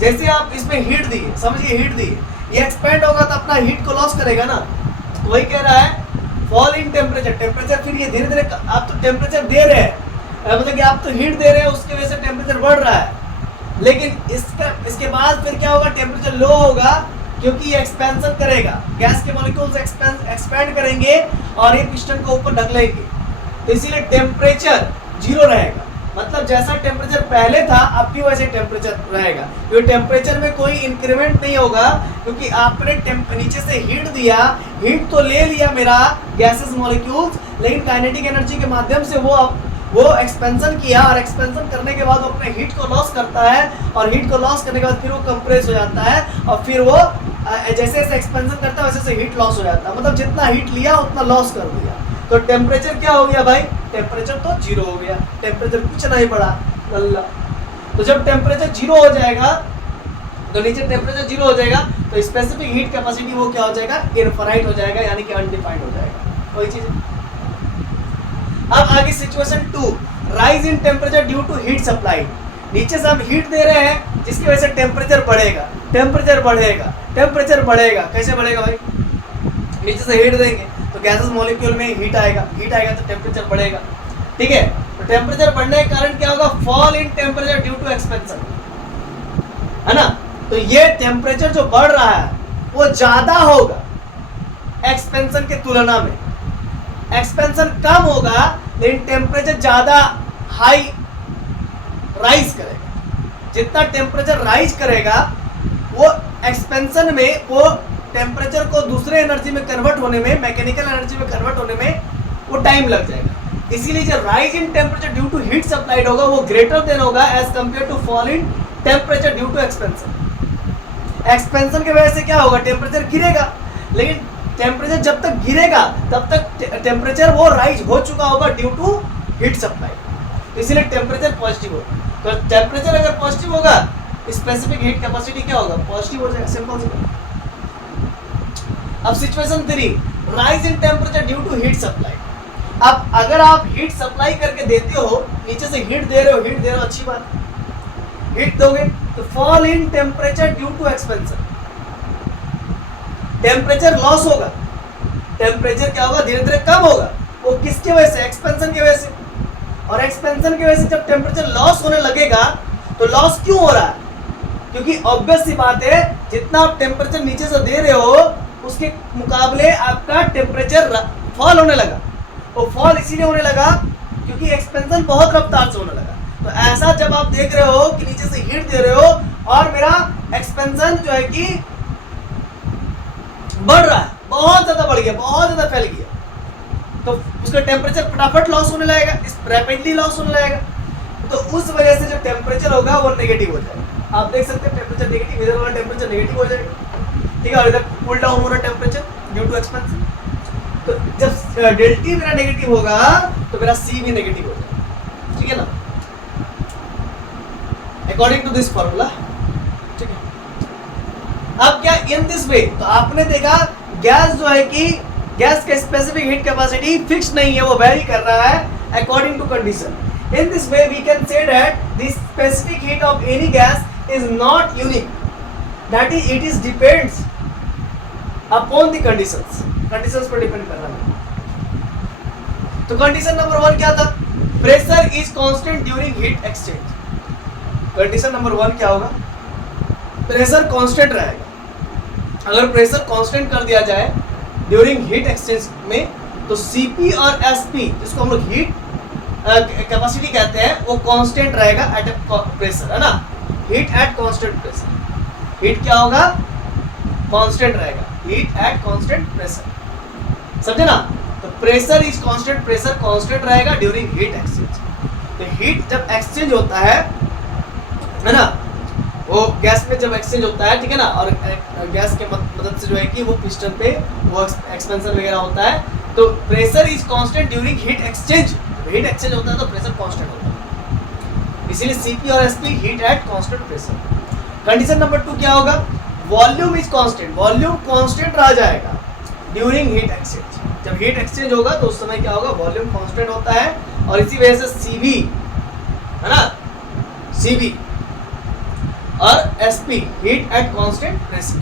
जैसे आप इसमें हीट दिए, समझिए हीट दिए, ये एक्सपेंड होगा तो अपना हीट को लॉस करेगा ना, तो वही कह रहा है फॉल इन टेम्परेचर, टेम्परेचर फिर ये धीरे धीरे, आप तो टेम्परेचर दे रहे हैं, मतलब कि आप तो हीट दे रहे हैं, उसकी वजह से टेम्परेचर बढ़ रहा है, लेकिन इसके बाद फिर क्या होगा, टेम्परेचर लो होगा, क्योंकि ये एक्सपेंशन करेगा, गैस के मॉलिक्यूल्स एक्सपेंड करेंगे और ये पिस्टन को ऊपर ढकलेंगे, तो इसीलिए टेम्परेचर 0 रहेगा, मतलब जैसा टेम्परेचर पहले था आपकी वैसे टेम्परेचर रहेगा, क्योंकि टेम्परेचर में कोई इंक्रीमेंट नहीं होगा, क्योंकि आपने नीचे से हीट दिया, हीट तो ले लिया मेरा गैसेस मॉलिक्यूल्स, लेकिन काइनेटिक एनर्जी के माध्यम से वो एक्सपेंशन किया, और एक्सपेंशन करने के बाद वो अपने हीट को लॉस करता है, और हीट को लॉस करने के बाद फिर वो कंप्रेस हो जाता है, और फिर वो जैसे जैसे एक्सपेंशन करता है वैसे वैसे हीट लॉस हो जाता है, मतलब जितना हीट लिया उतना लॉस कर दिया। तो टेम्परेचर क्या हो गया भाई, टेम्परेचर तो 0 हो गया, टेम्परेचर कुछ नहीं बढ़ा नल्ला। तो जब टेम्परेचर 0 हो जाएगा, तो नीचे टेम्परेचर 0 हो जाएगा, तो स्पेसिफिक हीट कैपेसिटी वो क्या हो जाएगा, इनफाइनाइट हो जाएगा, यानी कि अनडिफाइंड हो जाएगा, वही चीज है। अब आगे situation 2, rise in temperature due to heat supply. नीचे से हम हीट दे रहे हैं, जिसकी वजह से टेम्परेचर बढ़ेगा, टेम्परेचर बढ़ेगा, टेम्परेचर बढ़ेगा, कैसे बढ़ेगा भाई, नीचे से हीट देंगे तो गैसेस मॉलिक्यूल में हीट आएगा तो टेम्परेचर बढ़ेगा, ठीक है। तो टेम्परेचर बढ़ने के कारण क्या होगा, fall in temperature due to expansion, है ना। तो ये टेम्परेचर जो बढ़ रहा है वो ज्यादा होगा एक्सपेंशन के तुलना में, एक्सपेंशन कम होगा लेकिन टेम्परेचर ज्यादा हाई राइज करेगा। जितना टेम्परेचर राइज करेगा वो एक्सपेंशन में वो टेम्परेचर को दूसरे एनर्जी में कन्वर्ट होने में, मैकेनिकल एनर्जी में कन्वर्ट होने में वो टाइम लग जाएगा। इसीलिए जो rise in temperature due to heat supplied होगा वो ग्रेटर देन होगा as compare to fall in temperature due to expansion. Expansion की वजह से क्या होगा, टेम्परेचर गिरेगा, लेकिन टेम्परेचर जब तक गिरेगा तब तक टेम्परेचर वो राइज हो चुका होगा ड्यू टू हीट सप्लाई, इसीलिए टेम्परेचर पॉजिटिव होगा। तो टेम्परेचर अगर पॉजिटिव होगा, स्पेसिफिक हीट कैपेसिटी क्या होगा, पॉजिटिव हो जाएगा, सिंपल सी। अब situation 3, rise in temperature due to heat supply. अब अगर आप हीट सप्लाई करके देते हो, नीचे से हीट दे रहे हो, अच्छी बात, हीट दोगे तो fall in temperature due to expansion, temperature loss होगा, टेम्परेचर क्या होगा, धीरे धीरे कम होगा, वो किसकी वजह से, एक्सपेंशन की वजह से। और एक्सपेंशन की वजह से जब टेम्परेचर लॉस होने लगेगा, तो लॉस क्यों हो रहा है, क्योंकि ऑब्वियस सी बात है, जितना आप टेम्परेचर नीचे से दे रहे हो उसके मुकाबले आपका टेम्परेचर फॉल होने लगा। वो फॉल इसीलिए होने लगा क्योंकि एक्सपेंशन बहुत रफ्तार से होने लगा। तो ऐसा जब आप देख रहे हो कि नीचे से हीट दे रहे हो और मेरा एक्सपेंशन जो है कि बढ़ रहा है, बहुत ज्यादा बढ़ गया, बहुत ज्यादा फैल गया, तो उसका टेम्परेचर फटाफट लॉस होने लगेगा, रैपिडली लॉस होने लगेगा। तो उस वजह से जो टेम्परेचर होगा वो नेगेटिव हो जाएगा। आप देख सकते हैं टेम्परेचर नेगेटिव, इधर वाला टेम्परेचर नेगेटिव हो जाएगा, ठीक है, और इधर कूल डाउन हो रहा है टेम्परेचर ड्यू टू एक्सपेंशन। तो जब डेल्टा टी मेरा नेगेटिव होगा तो मेरा सी भी नेगेटिव हो जाएगा, ठीक है ना, अकॉर्डिंग टू दिस फॉर्मूला, ठीक है। अब क्या इन दिस वे, तो आपने देखा गैस जो है कि गैस का स्पेसिफिक हीट कैपेसिटी फिक्स नहीं है, वो वेरी कर रहा है according to condition. In this way we can say that the specific heat of any gas is not unique, that is it is depends upon the conditions, conditions पर depend कर रहा है। तो कंडीशन नंबर 1 क्या था, pressure is constant during heat exchange. Condition number 1 क्या होगा, pressure constant रहेगा। अगर प्रेशर कांस्टेंट कर दिया जाए ड्यूरिंग हीट एक्सचेंज में तो Cp और Sp जिसको हम लोग हीट कैपेसिटी कहते हैं वो कांस्टेंट रहेगा एट प्रेशर, है ना। Heat at constant pressure, heat क्या होगा, कांस्टेंट रहेगा, हीट एट कांस्टेंट प्रेशर, समझे ना। तो pressure is constant, pressure constant रहेगा ड्यूरिंग हीट एक्सचेंज। तो हीट जब एक्सचेंज होता है ना, वो गैस में जब एक्सचेंज होता है, ठीक है ना, और गैस के मदद से जो है कि वो पिस्टन पे वो एक्सपेंशन वगैरह होता है, तो pressure is constant during heat exchange. Heat exchange होता है तो प्रेशर कांस्टेंट होता है, इसीलिए Cp और Sp heat at constant pressure. Condition number 2 क्या होगा, volume is constant, volume constant रह जाएगा ड्यूरिंग हीट एक्सचेंज। जब हीट एक्सचेंज होगा तो उस समय क्या होगा, वॉल्यूम कांस्टेंट होता है, और इसी वजह से Cv, है ना, Cv और Sp heat at constant pressure,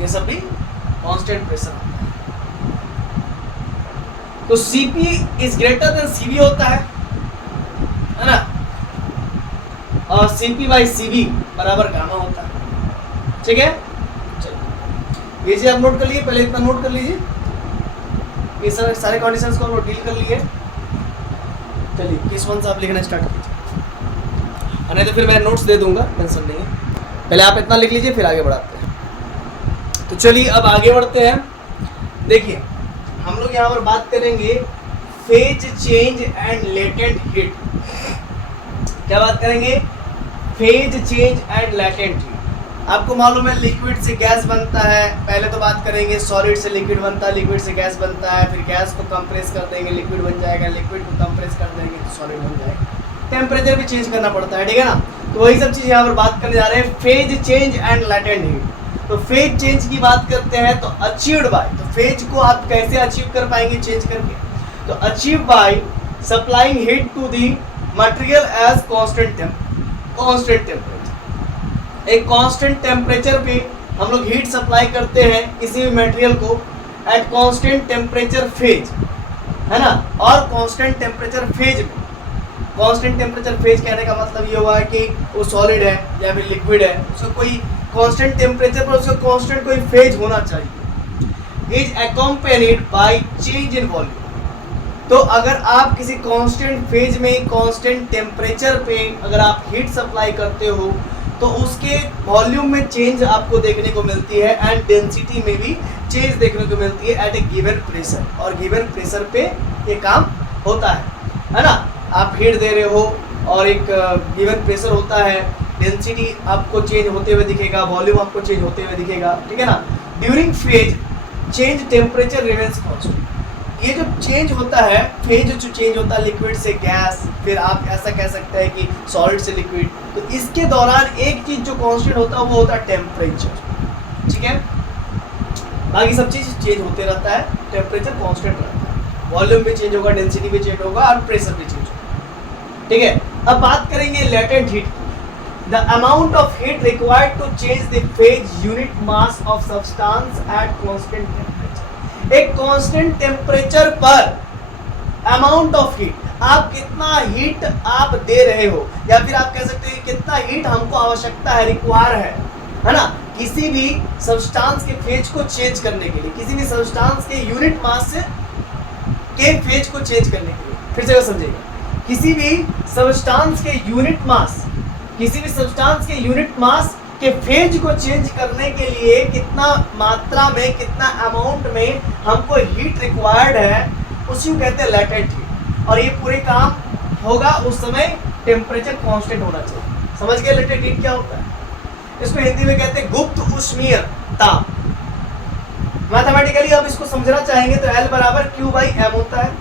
ये सब भी कांस्टेंट प्रेशर होता है। तो Cp is greater than Cv होता है ना, और Cp बाई Cv बराबर गामा होता है, ठीक है। चलिए ये चीज आप नोट कर लिए, पहले इतना नोट कर लीजिए, ये सारे कंडीशंस को हम लोग डील कर लिए। चलिए किस वन से आप लिखना स्टार्ट कीजिए, नहीं तो फिर मैं नोट्स दे दूंगा, टेंशन नहीं है। पहले आप इतना लिख लीजिए फिर आगे बढ़ाते हैं। तो चलिए अब आगे बढ़ते हैं। देखिए हम लोग यहाँ पर बात करेंगे phase change and latent heat. क्या बात करेंगे, phase change and latent heat. आपको मालूम है लिक्विड से गैस बनता है, पहले तो बात करेंगे सॉलिड से लिक्विड बनता है, लिक्विड से गैस बनता है, फिर गैस को कंप्रेस कर देंगे लिक्विड बन जाएगा, लिक्विड को कंप्रेस कर देंगे तो सॉलिड बन जाएगा। टेम्परेचर भी चेंज करना पड़ता है, ठीक है ना। तो वही सब चीज़ यहाँ पर बात करने जा रहे हैं, phase change and latent heat. तो फेज चेंज की बात करते हैं तो अचीव्ड बाय, तो फेज को आप कैसे अचीव कर पाएंगे चेंज करके, तो achieve by supplying heat to the material as constant temperature. एक कांस्टेंट टेम्परेचर पे हम लोग हीट सप्लाई करते हैं किसी भी मटेरियल को एट कांस्टेंट टेम्परेचर फेज, है ना। और कांस्टेंट टेम्परेचर फेज में, कांस्टेंट टेम्परेचर फेज कहने का मतलब ये हुआ है कि वो सॉलिड है या फिर लिक्विड है, उसका कोई कांस्टेंट टेम्परेचर पर उसका कांस्टेंट कोई फेज होना चाहिए। Is accompanied by change in volume. तो अगर आप किसी कांस्टेंट फेज में कांस्टेंट टेम्परेचर पे अगर आप हीट सप्लाई करते हो तो उसके वॉल्यूम में चेंज आपको देखने को मिलती है एंड डेंसिटी में भी चेंज देखने को मिलती है एट ए गिवन प्रेशर, और गिवन प्रेशर पे ये काम होता है ना। आप हीट दे रहे हो और एक गिवन प्रेशर होता है, डेंसिटी आपको चेंज होते हुए दिखेगा, वॉल्यूम आपको चेंज होते हुए दिखेगा, ठीक है ना। During phase change temperature remains constant. ये जो चेंज होता है, फेज जो चेंज होता है लिक्विड से गैस, फिर आप ऐसा कह सकते हैं कि सॉलिड से लिक्विड, तो इसके दौरान एक चीज जो कांस्टेंट होता है वो होता है टेम्परेचर, ठीक है। बाकी सब चीज चेंज होते रहता है, टेम्परेचर कांस्टेंट रहता है, वॉल्यूम भी चेंज होगा, डेंसिटी भी चेंज होगा और प्रेशर भी चेंज होगा, ठीक है। अब बात करेंगे latent heat. The amount of heat required to change the phase unit mass of substance at constant temperature. एक constant temperature पर amount of heat, आप कितना हीट आप दे रहे हो, या फिर आप कह सकते हैं कितना हीट हमको आवश्यकता है, रिक्वायर है ना, किसी भी सब्सटेंस के फेज को चेंज करने के लिए, किसी भी सब्सटेंस के यूनिट मास के फेज को चेंज करने के लिए। फिर से समझिएगा, किसी भी सब्सटेंस के यूनिट मास, किसी भी सब्सटेंस के यूनिट मास के फेज को चेंज करने के लिए कितना मात्रा में, कितना अमाउंट में हमको हीट रिक्वायर्ड है, उसी को कहते हैं लेटेंट हीट। और ये पूरे काम होगा उस समय टेम्परेचर कांस्टेंट होना चाहिए। समझ गए लेटेंट हीट क्या होता है? इसको हिंदी में कहते हैं गुप्त उष्मीय ताप। मैथमेटिकली आप इसको समझना चाहेंगे तो L बराबर Q/m होता है,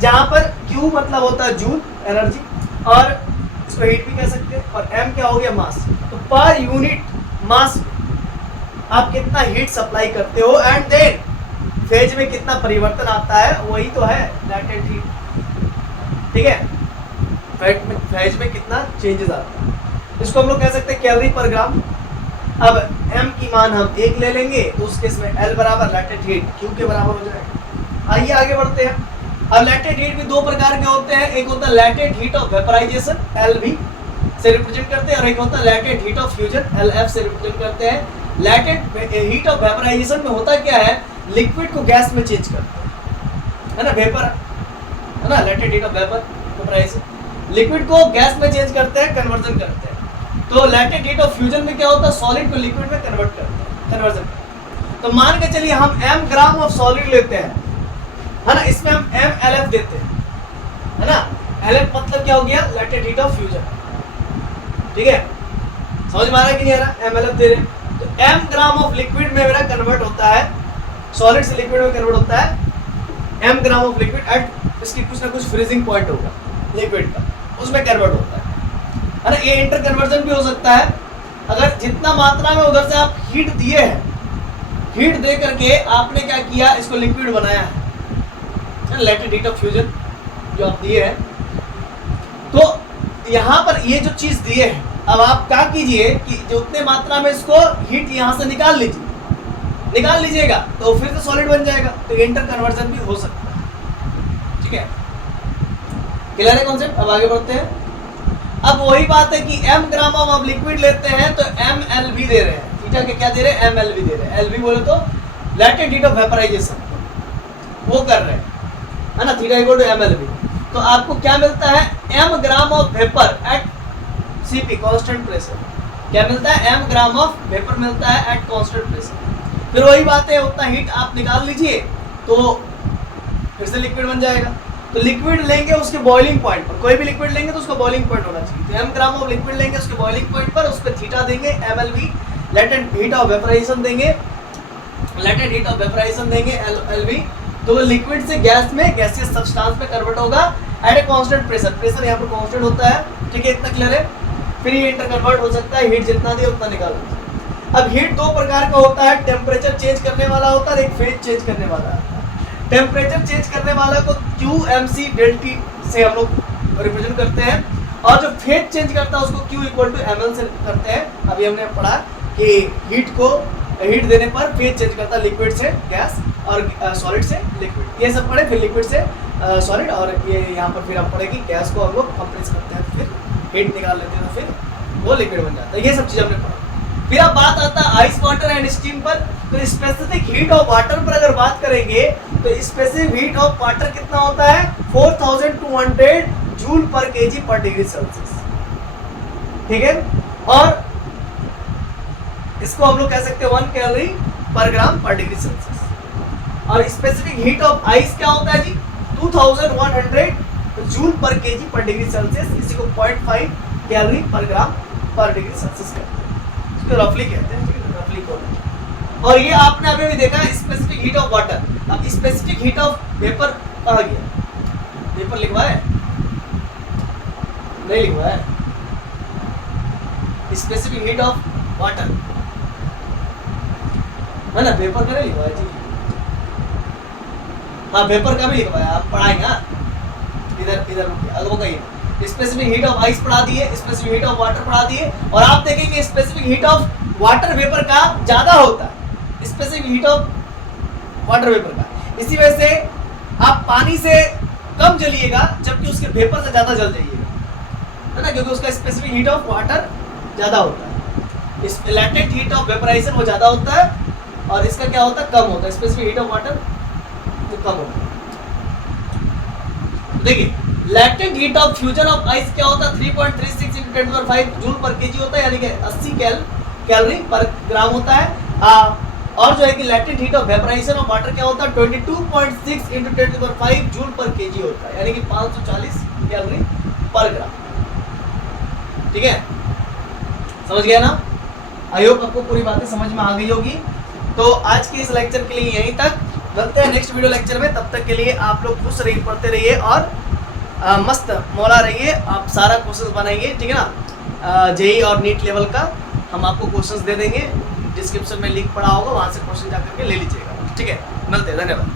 जहां पर Q मतलब होता है जूल एनर्जी, और इसको हीट भी कह सकते हैं, और m क्या हो गया मास। तो पर यूनिट मास आप कितना हीट सप्लाई करते हो एंड देन फेज में कितना परिवर्तन आता है, वही तो है लेटेंट हीट, ठीक है। फेज में कितना चेंजेस आता है, इसको हम लोग कह सकते हैं कैलोरी पर ग्राम। अब m की मान हम 1 ले लेंगे तो उस केस में L बराबर लेटेंट हीट Q के बराबर हो जाएगा। आइए आगे बढ़ते हैं। अब लेटेंट हीट भी दो प्रकार के होते हैं, एक होता है latent heat of vaporisation LV, से रिप्रेजेंट करते हैं, और एक होता है latent heat of fusion, LF से रिप्रेजेंट करते हैं। लैटेंट हीट ऑफ वेपराइजेशन में होता क्या है, लिक्विड को गैस में चेंज करते हैं, है ना, वेपर है ना, latent heat of vaporisation, liquid को गैस में चेंज करते हैं, कन्वर्जन करते हैं। तो लैटेंट हीट ऑफ फ्यूजन में क्या होता है, सॉलिड को लिक्विड में कन्वर्ट करते हैं, कन्वर्जन करते हैं। तो मान के चलिए हम m ग्राम ऑफ सॉलिड लेते हैं, है ना, इसमें हम mLF देते हैं, है ना, LF मतलब क्या हो गया, लैटेंट हीट ऑफ फ्यूजन, ठीक है, समझ में आ रहा है कि नहीं आ रहा, mLF दे रहे हैं। तो m ग्राम ऑफ लिक्विड में मेरा कन्वर्ट होता है, सॉलिड से लिक्विड में कन्वर्ट होता है m gram of liquid at, इसकी कुछ ना कुछ फ्रीजिंग पॉइंट होगा लिक्विड का, उसमें कन्वर्ट होता है ना। ये इंटर कन्वर्जन भी हो सकता है, अगर जितना मात्रा में उधर से आप हीट दिए हैं, हीट दे करके आपने क्या किया, इसको लिक्विड बनाया है, लैटेंट हीट ऑफ फ्यूजन जो आप दिए हैं। तो यहाँ पर ये जो चीज दिए हैं, अब आप क्या कीजिए कि जो उतने मात्रा में इसको हीट यहाँ से निकाल लीजिए, निकाल लीजिएगा तो फिर से सॉलिड बन जाएगा, तो इंटर कन्वर्जन भी हो सकता है, ठीक है, क्लियर है कॉन्सेप्ट। अब आगे बढ़ते हैं। अब वही बात है कि m ग्राम ऑफ लिक्विड लेते हैं तो mLV दे रहे हैं, थीटा के क्या दे रहे हैं, mLV दे रहे हैं, LV बोले तो लैटेंट हीट ऑफ वेपराइजेशन वो कर रहे हैं, है ना, थीटा इक्वल टू mLV। तो आपको क्या मिलता है, m gram of vapour eight CP constant pressure, क्या मिलता है, m ग्राम ऑफ वेपर मिलता है एट कांस्टेंट प्रेशर। फिर वही बात है, उतना हीट आप निकाल लीजिए तो फिर से लिक्विड बन जाएगा। तो लिक्विड लेंगे उसके बॉइलिंग पॉइंट पर, कोई भी लिक्विड लेंगे तो उसका बॉइलिंग पॉइंट होना चाहिए, तो m ग्राम ऑफ लिक्विड लेंगे उसके बॉइलिंग पॉइंट पर, उस पर थीटा देंगे mLV, latent heat of vaporisation देंगे, लैटेंट हीट ऑफ वेपराइजेशन देंगे LV, तो वो लिक्विड से गैस में, गैसियस सब्सटेंस में कन्वर्ट होगा at a constant pressure, pressure यहाँ पर कांस्टेंट होता है, ठीक है, इतना क्लियर है। फिर ये इंटर कन्वर्ट हो सकता है, हीट जितना दिए उतना निकालो। अब हीट दो प्रकार का होता है, टेम्परेचर चेंज करने वाला होता है, एक फेज चेंज करने वाला है। टेम्परेचर चेंज करने वाला को QmC ∆T से हम लोग रिप्रेजेंट करते हैं, और जो फेज चेंज करता है उसको Q इक्वल टू ml से करते हैं। अभी हमने पढ़ा कि हीट देने पर फेज चेंज करता है, लिक्विड से गैस और सॉलिड से लिक्विड, ये सब पढ़े। फिर लिक्विड से सॉलिड, और ये यहाँ पर फिर हम पढ़े कि गैस को हम लोग कंप्रेस करते हैं, फिर हीट निकाल लेते हैं, तो फिर वो लिक्विड बन जाता है, ये सब चीज़ हमने पढ़ा। फिर अब बात आता है आइस वाटर एंड स्टीम पर। तो स्पेसिफिक हीट ऑफ वाटर पर अगर बात करेंगे तो स्पेसिफिक हीट ऑफ वाटर कितना होता है, 4200 जूल पर केजी पर डिग्री सेल्सियस, ठीक है, और इसको हम लोग कह सकते हैं 1 कैलोरी पर ग्राम पर डिग्री सेल्सियस। और स्पेसिफिक हीट ऑफ आइस क्या होता है जी, 2100 जूल पर केजी पर डिग्री सेल्सियस, इसी को 0.5 कैलोरी पर ग्राम पर डिग्री सेल्सियस कहते हैं, इसको रफली कहते हैं, ठीक है, रफली कहते हैं। और ये आपने अभी भी देखा स्पेसिफिक हीट ऑफ वाटर। अब स्पेसिफिक हीट ऑफ वेपर कहाँ गया, वेपर लिखवा है, नहीं लिखवा है, स्पेसिफिक हीट ऑफ वाटर, है ना, वेपर का नहीं लिखवा है जी, हाँ वेपर का भी लिखवा है, आप पढ़ाएंगे इधर अगर वो कहिए स्पेसिफिक हीट ऑफ आइस पढ़ा दिए, स्पेसिफिक हीट ऑफ वाटर पढ़ा दिए, और आप देखेंगे specific heat of water vapour का ज्यादा होता है specific heat of water vapour का। इसी वजह से आप पानी से कम जलिएगा जबकि उसके वेपर से ज्यादा जल जाइएगा, है ना, क्योंकि उसका स्पेसिफिक हीट ऑफ वाटर ज्यादा होता है, इस लैटेंट हीट ऑफ वेपराइजेशन वो ज्यादा होता है, और इसका क्या होता है, कम होता है, स्पेसिफिक हीट ऑफ वाटर वो कम होता है। देखिए latent heat of fusion of ice क्या होता है, 3.36 × 10⁵ जूल पर केजी होता है, यानी कि 80 कैलोरी पर ग्राम होता है। और जो है कि latent heat of vaporisation of water क्या होता है, 22.6 × 10⁵ जूल पर केजी होता है, यानी कि 540 कैलोरी पर ग्राम, ठीक है, समझ गया ना। आई होप आपको पूरी बातें समझ में आ गई होगी। तो आज के इस लेक्चर के लिए यहीं तक, मिलते हैं नेक्स्ट वीडियो लेक्चर में, तब तक के लिए आप लोग खुश रहिए, पढ़ते रहिए और मस्त मौला रहिए, आप सारा क्वेश्चन बनाइए, ठीक है ना। जेई और नीट लेवल का हम आपको क्वेश्चंस दे देंगे, डिस्क्रिप्शन में लिंक पड़ा होगा, वहाँ से क्वेश्चन जाकर के ले लीजिएगा, ठीक है। मिलते हैं, धन्यवाद।